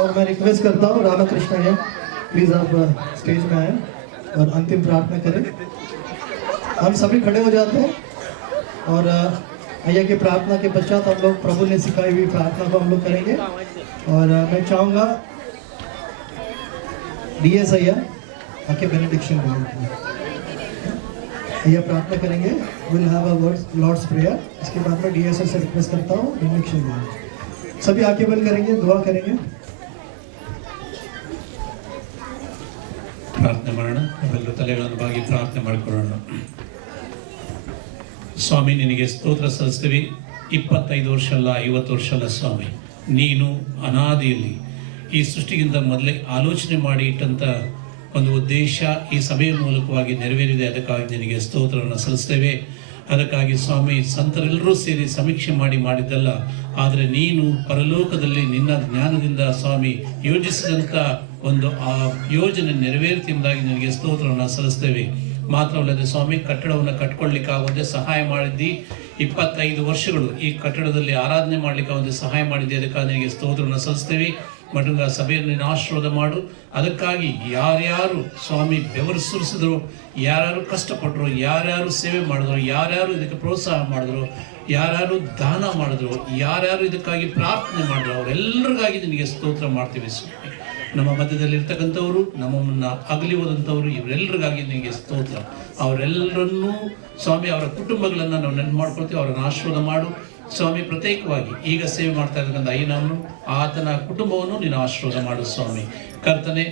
और मैं रिक्वेस्ट करता हूँ रामकृष्ण भैया प्लीज आप स्टेज में आए और अंतिम प्रार्थना करें। हम सभी खड़े हो जाते हैं और भैया की प्रार्थना के पश्चात हम लोग प्रभु ने सिखाई हुई प्रार्थना को हम लोग करेंगे। और मैं चाहूँगा डीएस भैया आके बेनेडिक्शन करेंगे। भैया प्रार्थना करेंगे, will have a Lord's prayer. इसके बाद में डीएस से रिक्वेस्ट करता हूँ बेनेडिक्शन देंगे। सभी आंखें बंद करेंगे, दुआ करेंगे। ಪ್ರಾರ್ಥನೆ ಮಾಡೋಣ, ನಾವೆಲ್ಲರೂ ತಲೆಗಳನ್ನು ಬಾಗಿ ಪ್ರಾರ್ಥನೆ ಮಾಡಿಕೊಳ್ಳೋಣ. ಸ್ವಾಮಿ, ನಿನಗೆ ಸ್ತೋತ್ರ ಸಲ್ಲಿಸ್ತೀವಿ. 25 ವರ್ಷ ಅಲ್ಲ, 50 ವರ್ಷ ಅಲ್ಲ ಸ್ವಾಮಿ, ನೀನು ಅನಾದಿಯಲ್ಲಿ ಈ ಸೃಷ್ಟಿಗಿಂತ ಮೊದಲೇ ಆಲೋಚನೆ ಮಾಡಿ ಇಟ್ಟಂಥ ಒಂದು ಉದ್ದೇಶ ಈ ಸಭೆಯ ಮೂಲಕವಾಗಿ ನೆರವೇರಿದೆ. ಅದಕ್ಕಾಗಿ ನಿನಗೆ ಸ್ತೋತ್ರವನ್ನು ಸಲ್ಲಿಸ್ತೇವೆ. ಅದಕ್ಕಾಗಿ ಸ್ವಾಮಿ, ಸಂತರೆಲ್ಲರೂ ಸೇರಿ ಸಮೀಕ್ಷೆ ಮಾಡಿದ್ದಲ್ಲ, ಆದರೆ ನೀನು ಪರಲೋಕದಲ್ಲಿ ನಿನ್ನ ಜ್ಞಾನದಿಂದ ಸ್ವಾಮಿ ಯೋಜಿಸಿದಂಥ ಒಂದು ಆ ಯೋಜನೆ ನೆರವೇರ್ತಿಂದಾಗಿ ನಿನಗೆ ಸ್ತೋತ್ರವನ್ನು ಸಲ್ಲಿಸ್ತೇವೆ. ಮಾತ್ರವಲ್ಲದೆ ಸ್ವಾಮಿ, ಕಟ್ಟಡವನ್ನು ಕಟ್ಕೊಳ್ಳಿಕ್ಕಾಗದೆ ಸಹಾಯ ಮಾಡಿದ್ದಿ. 25 ವರ್ಷಗಳು ಈ ಕಟ್ಟಡದಲ್ಲಿ ಆರಾಧನೆ ಮಾಡಲಿಕ್ಕಾಗದೆ ಸಹಾಯ ಮಾಡಿದ್ದೆ. ಅದಕ್ಕಾಗಿ ನಿನಗೆ ಸ್ತೋತ್ರವನ್ನು ಸಲ್ಲಿಸ್ತೇವೆ. ಮಠದ ಸಭೆಯನ್ನು ನೀನು ಆಶೀರ್ವಾದ ಮಾಡು. ಅದಕ್ಕಾಗಿ ಯಾರ್ಯಾರು ಸ್ವಾಮಿ ಬೆವರು ಸುರಿಸಿದ್ರು, ಯಾರ್ಯಾರು ಕಷ್ಟಪಟ್ಟರು, ಯಾರ್ಯಾರು ಸೇವೆ ಮಾಡಿದ್ರು, ಯಾರ್ಯಾರು ಇದಕ್ಕೆ ಪ್ರೋತ್ಸಾಹ ಮಾಡಿದ್ರು, ಯಾರ್ಯಾರು ದಾನ ಮಾಡಿದ್ರು, ಯಾರ್ಯಾರು ಇದಕ್ಕಾಗಿ ಪ್ರಾರ್ಥನೆ ಮಾಡಿದ್ರು, ಅವರೆಲ್ಲರಿಗಾಗಿ ನಿನಗೆ ಸ್ತೋತ್ರ ಮಾಡ್ತೀವಿ ಸ್ವಾಮಿ. ನಮ್ಮ ಮಧ್ಯದಲ್ಲಿರ್ತಕ್ಕಂಥವರು, ನಮ್ಮನ್ನು ಅಗಲಿ ಹೋದಂಥವರು, ಇವರೆಲ್ಲರಿಗಾಗಿ ನಿನಗೆ ಸ್ತೋತ್ರ. ಅವರೆಲ್ಲರನ್ನೂ ಸ್ವಾಮಿ, ಅವರ ಕುಟುಂಬಗಳನ್ನು ನಾವು ನೆನಪು ಮಾಡ್ಕೊಳ್ತೀವಿ. ಅವರನ್ನು ಆಶೀರ್ವಾದ ಮಾಡು ಸ್ವಾಮಿ. ಪ್ರತ್ಯೇಕವಾಗಿ ಈಗ ಸೇವೆ ಮಾಡ್ತಾ ಇರ್ತಕ್ಕಂಥ ಅಯ್ಯನವನು, ಆತನ ಕುಟುಂಬವನ್ನು ನೀನು ಆಶೀರ್ವಾದ ಮಾಡು ಸ್ವಾಮಿ. ಕರ್ತನೆ,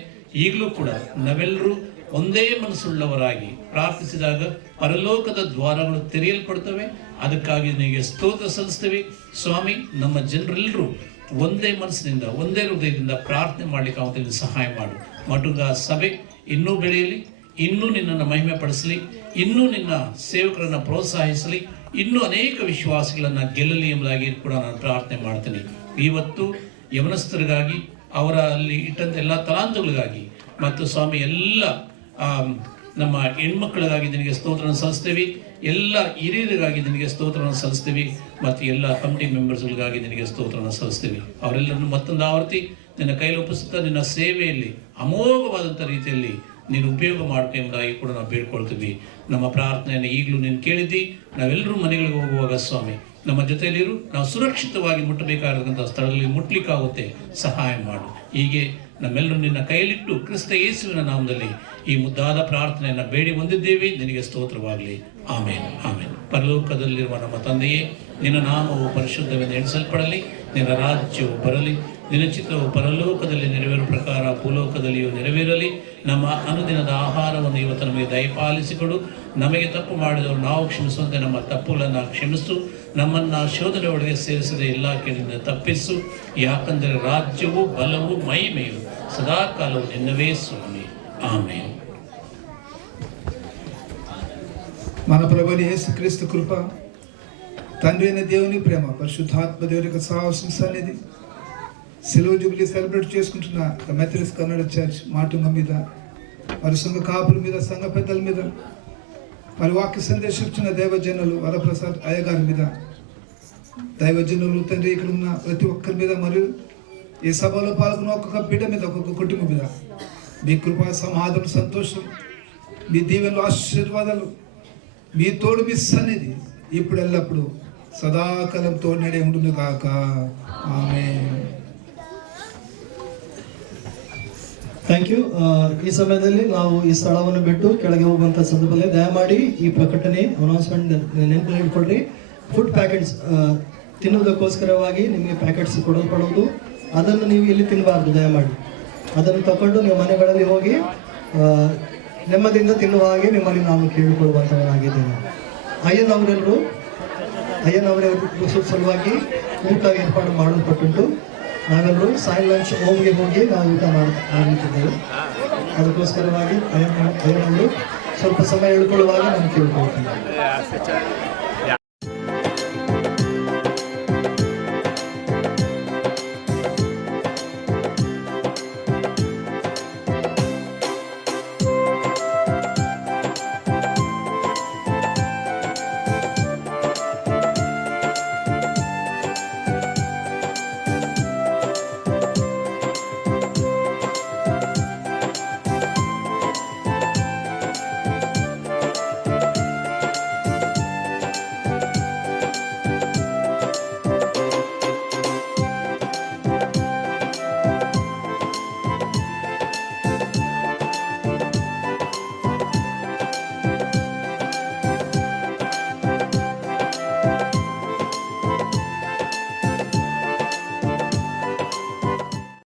ಈಗಲೂ ಕೂಡ ನಾವೆಲ್ಲರೂ ಒಂದೇ ಮನಸ್ಸುಳ್ಳವರಾಗಿ ಪ್ರಾರ್ಥಿಸಿದಾಗ ಪರಲೋಕದ ದ್ವಾರಗಳು ತೆರೆಯಲ್ಪಡ್ತವೆ. ಅದಕ್ಕಾಗಿ ನಿನಗೆ ಸ್ತೋತ್ರ ಸಲ್ಲಿಸ್ತೇವೆ ಸ್ವಾಮಿ. ನಮ್ಮ ಜನರೆಲ್ಲರೂ ಒಂದೇ ಮನಸ್ಸಿನಿಂದ, ಒಂದೇ ಹೃದಯದಿಂದ ಪ್ರಾರ್ಥನೆ ಮಾಡಲಿಕ್ಕೆ ಅವತ್ತಿನ ಸಹಾಯ ಮಾಡು. ಮಟುಗ ಸಭೆ ಇನ್ನೂ ಬೆಳೆಯಲಿ, ಇನ್ನೂ ನಿನ್ನನ್ನು ಮಹಿಮೆ ಪಡಿಸಲಿ, ಇನ್ನೂ ನಿನ್ನ ಸೇವಕರನ್ನು ಪ್ರೋತ್ಸಾಹಿಸಲಿ, ಇನ್ನೂ ಅನೇಕ ವಿಶ್ವಾಸಿಗಳನ್ನು ಗೆಲ್ಲಲಿ ಎಂಬುದಾಗಿ ಕೂಡ ನಾನು ಪ್ರಾರ್ಥನೆ ಮಾಡ್ತೇನೆ. ಇವತ್ತು ಯವನಸ್ಥರಿಗಾಗಿ, ಅವರಲ್ಲಿ ಇಟ್ಟಂಥ ಎಲ್ಲ ತಲಾಂತಗಳಿಗಾಗಿ ಮತ್ತು ಸ್ವಾಮಿ ಎಲ್ಲ ನಮ್ಮ ಹೆಣ್ಮಕ್ಕಳಿಗಾಗಿ ನಿನಗೆ ಸ್ತೋತ್ರವನ್ನು ಸಲ್ಲಿಸ್ತೇವೆ. ಎಲ್ಲ ಹಿರಿಯರಿಗಾಗಿ ನಿನಗೆ ಸ್ತೋತ್ರವನ್ನು ಸಲ್ಲಿಸ್ತೀವಿ. ಮತ್ತು ಎಲ್ಲ ಕಮಿಟಿ ಮೆಂಬರ್ಸ್ಗಳಿಗಾಗಿ ನಿನಗೆ ಸ್ತೋತ್ರವನ್ನು ಸಲ್ಲಿಸ್ತೀವಿ. ಅವರೆಲ್ಲರನ್ನು ಮತ್ತೊಂದು ಆವರ್ತಿ ನಿನ್ನ ಕೈಲಿ ಒಪ್ಪಿಸುತ್ತಾ ನಿನ್ನ ಸೇವೆಯಲ್ಲಿ ಅಮೋಘವಾದಂಥ ರೀತಿಯಲ್ಲಿ ನೀನು ಉಪಯೋಗ ಮಾಡಬೇಕು ಎಂಬುದಾಗಿ ಕೂಡ ನಾವು ಬೇಡ್ಕೊಳ್ತೀವಿ. ನಮ್ಮ ಪ್ರಾರ್ಥನೆಯನ್ನು ಈಗಲೂ ನೀನು ಕೇಳಿದ್ದಿ. ನಾವೆಲ್ಲರೂ ಮನೆಗಳಿಗೆ ಹೋಗುವಾಗ ಸ್ವಾಮಿ ನಮ್ಮ ಜೊತೆಯಲ್ಲಿರು. ನಾವು ಸುರಕ್ಷಿತವಾಗಿ ಮುಟ್ಟಬೇಕಾಗಿರ್ತಕ್ಕಂಥ ಸ್ಥಳದಲ್ಲಿ ಮುಟ್ಲಿಕ್ಕಾಗುತ್ತೆ, ಸಹಾಯ ಮಾಡು. ಹೀಗೆ ನಮ್ಮೆಲ್ಲರೂ ನಿನ್ನ ಕೈಯಲ್ಲಿಟ್ಟು ಕ್ರಿಸ್ತ ಯೇಸುವಿನ ನಾಮದಲ್ಲಿ ಈ ಮುದ್ದಾದ ಪ್ರಾರ್ಥನೆಯನ್ನು ಬೇಡಿ ಹೊಂದಿದ್ದೇವೆ. ನಿನಗೆ ಸ್ತೋತ್ರವಾಗಲಿ. ಆಮೇನ್, ಆಮೇನ್. ಪರಲೋಕದಲ್ಲಿರುವ ನಮ್ಮ ತಂದೆಯೇ, ನಿನ್ನ ನಾಮವು ಪರಿಶುದ್ಧವೆಂದು ಎಣಿಸಲ್ಪಡಲಿ. ನಿನ್ನ ರಾಜ್ಯವು ಬರಲಿ. ನಿನ್ನ ಚಿತ್ತವು ಪರಲೋಕದಲ್ಲಿ ನೆರವೇರುವ ಪ್ರಕಾರ ಭೂಲೋಕದಲ್ಲಿಯೂ ನೆರವೇರಲಿ. ನಮ್ಮ ಅನುದಿನದ ಆಹಾರವನ್ನು ಇವತ್ತು ನಮಗೆ ದಯಪಾಲಿಸಿಕೊಡು. ನಮಗೆ ತಪ್ಪು ಮಾಡಿದವರು ನಾವು ಕ್ಷಮಿಸುವಂತೆ ನಮ್ಮ ತಪ್ಪುಗಳನ್ನು ಕ್ಷಮಿಸು. ನಮ್ಮನ್ನು ಶೋಧನೆ ಒಳಗೆ ಸೇರಿಸದೆ ಎಲ್ಲ ಕೇಳಿದ ತಪ್ಪಿಸು. ಯಾಕಂದರೆ ರಾಜ್ಯವು, ಬಲವು, ಮಹಿಮೆಯು ಸದಾಕಾಲವು ನಿನ್ನವೇ ಸ್ವಾಮಿ. ಆಮೇನ್. మన ప్రభువైన యేసుక్రీస్తు కృప, తండ్రి అయిన దేవుని ప్రేమ, పరిశుద్ధాత్మ దేవుని యొక్క సహవాసం సన్నిధి, సిలువ జూబిలీ సెలబ్రేట్ చేసుకుంటున్న మెథడిస్ట్ కన్నడ చర్చ్ మాటుంగ మీద, మరి సంఘ కాపుల మీద, సంఘ పెద్దల మీద, మరి వాక్య సందేశం ఇచ్చిన దైవజనులు వరప్రసాద్ అయ్య గారి మీద, దైవజనులు తండ్రి ఇక్కడ ఉన్న ప్రతి ఒక్కరి మీద, మరియు ఈ సభలో పాల్గొన్న ఒక్కొక్క బిడ్డ మీద, ఒక్కొక్క కుటుంబం మీద మీ కృప, సమాధానం, సంతోషం, మీ దీవెనలు, ఆశీర్వాదాలు, మీ తోడు, మీ సన్నిధి ఇప్పుడు ఎల్లప్పుడు సదాకాలం తోడునడే ఉండును కాక. ఆమేన్. Thank you. ಈ ಸಮಯದಲ್ಲಿ ನಾವು ಈ ಸ್ಥಳವನ್ನು ಬಿಟ್ಟು ಕೆಳಗೆ ಹೋಗುವಂಥ ಸಂದರ್ಭದಲ್ಲಿ ದಯಮಾಡಿ ಈ ಪ್ರಕಟಣೆ ಅನೌನ್ಸ್ಮೆಂಟ್ ನೆನಪಲ್ಲಿ ಇಟ್ಕೊಳ್ರಿ. ಫುಡ್ ಪ್ಯಾಕೆಟ್ಸ್ ತಿನ್ನುವುದಕ್ಕೋಸ್ಕರವಾಗಿ ನಿಮಗೆ ಪ್ಯಾಕೆಟ್ಸ್ ಕೊಡಲ್ಪಡುವುದು, ಅದನ್ನು ನೀವು ಇಲ್ಲಿ ತಿನ್ನಬಾರ್ದು. ದಯಮಾಡಿ ಅದನ್ನು ತಗೊಂಡು ನೀವು ಮನೆಗಳಲ್ಲಿ ಹೋಗಿ ನೆಮ್ಮದಿಯಿಂದ ತಿನ್ನುವ ಹಾಗೆ ನಿಮ್ಮಲ್ಲಿ ನಾವು ಕೇಳಿಕೊಳ್ಳುವಂಥವರಾಗಿದ್ದೇವೆ. ಅಯ್ಯನವರೆಲ್ಲರೂ ಸಲುವಾಗಿ ಊಟ ಏರ್ಪಾಡು ಮಾಡಲ್ಪಟ್ಟುಂಟು. ನಾವೆಲ್ಲರೂ ಸಾಯಿ ಲಂಚ್ ಹೋಮ್ಗೆ ಹೋಗಿ ನಾವು ಊಟ ಮಾಡುತ್ತಿದ್ದೇವೆ. ಅದಕ್ಕೋಸ್ಕರವಾಗಿ ಅಯ್ಯನವರು ಸ್ವಲ್ಪ ಸಮಯ ಹೇಳ್ಕೊಳ್ಳುವಾಗ ನಾನು ಕೇಳ್ಕೊಳ್ತೀನಿ.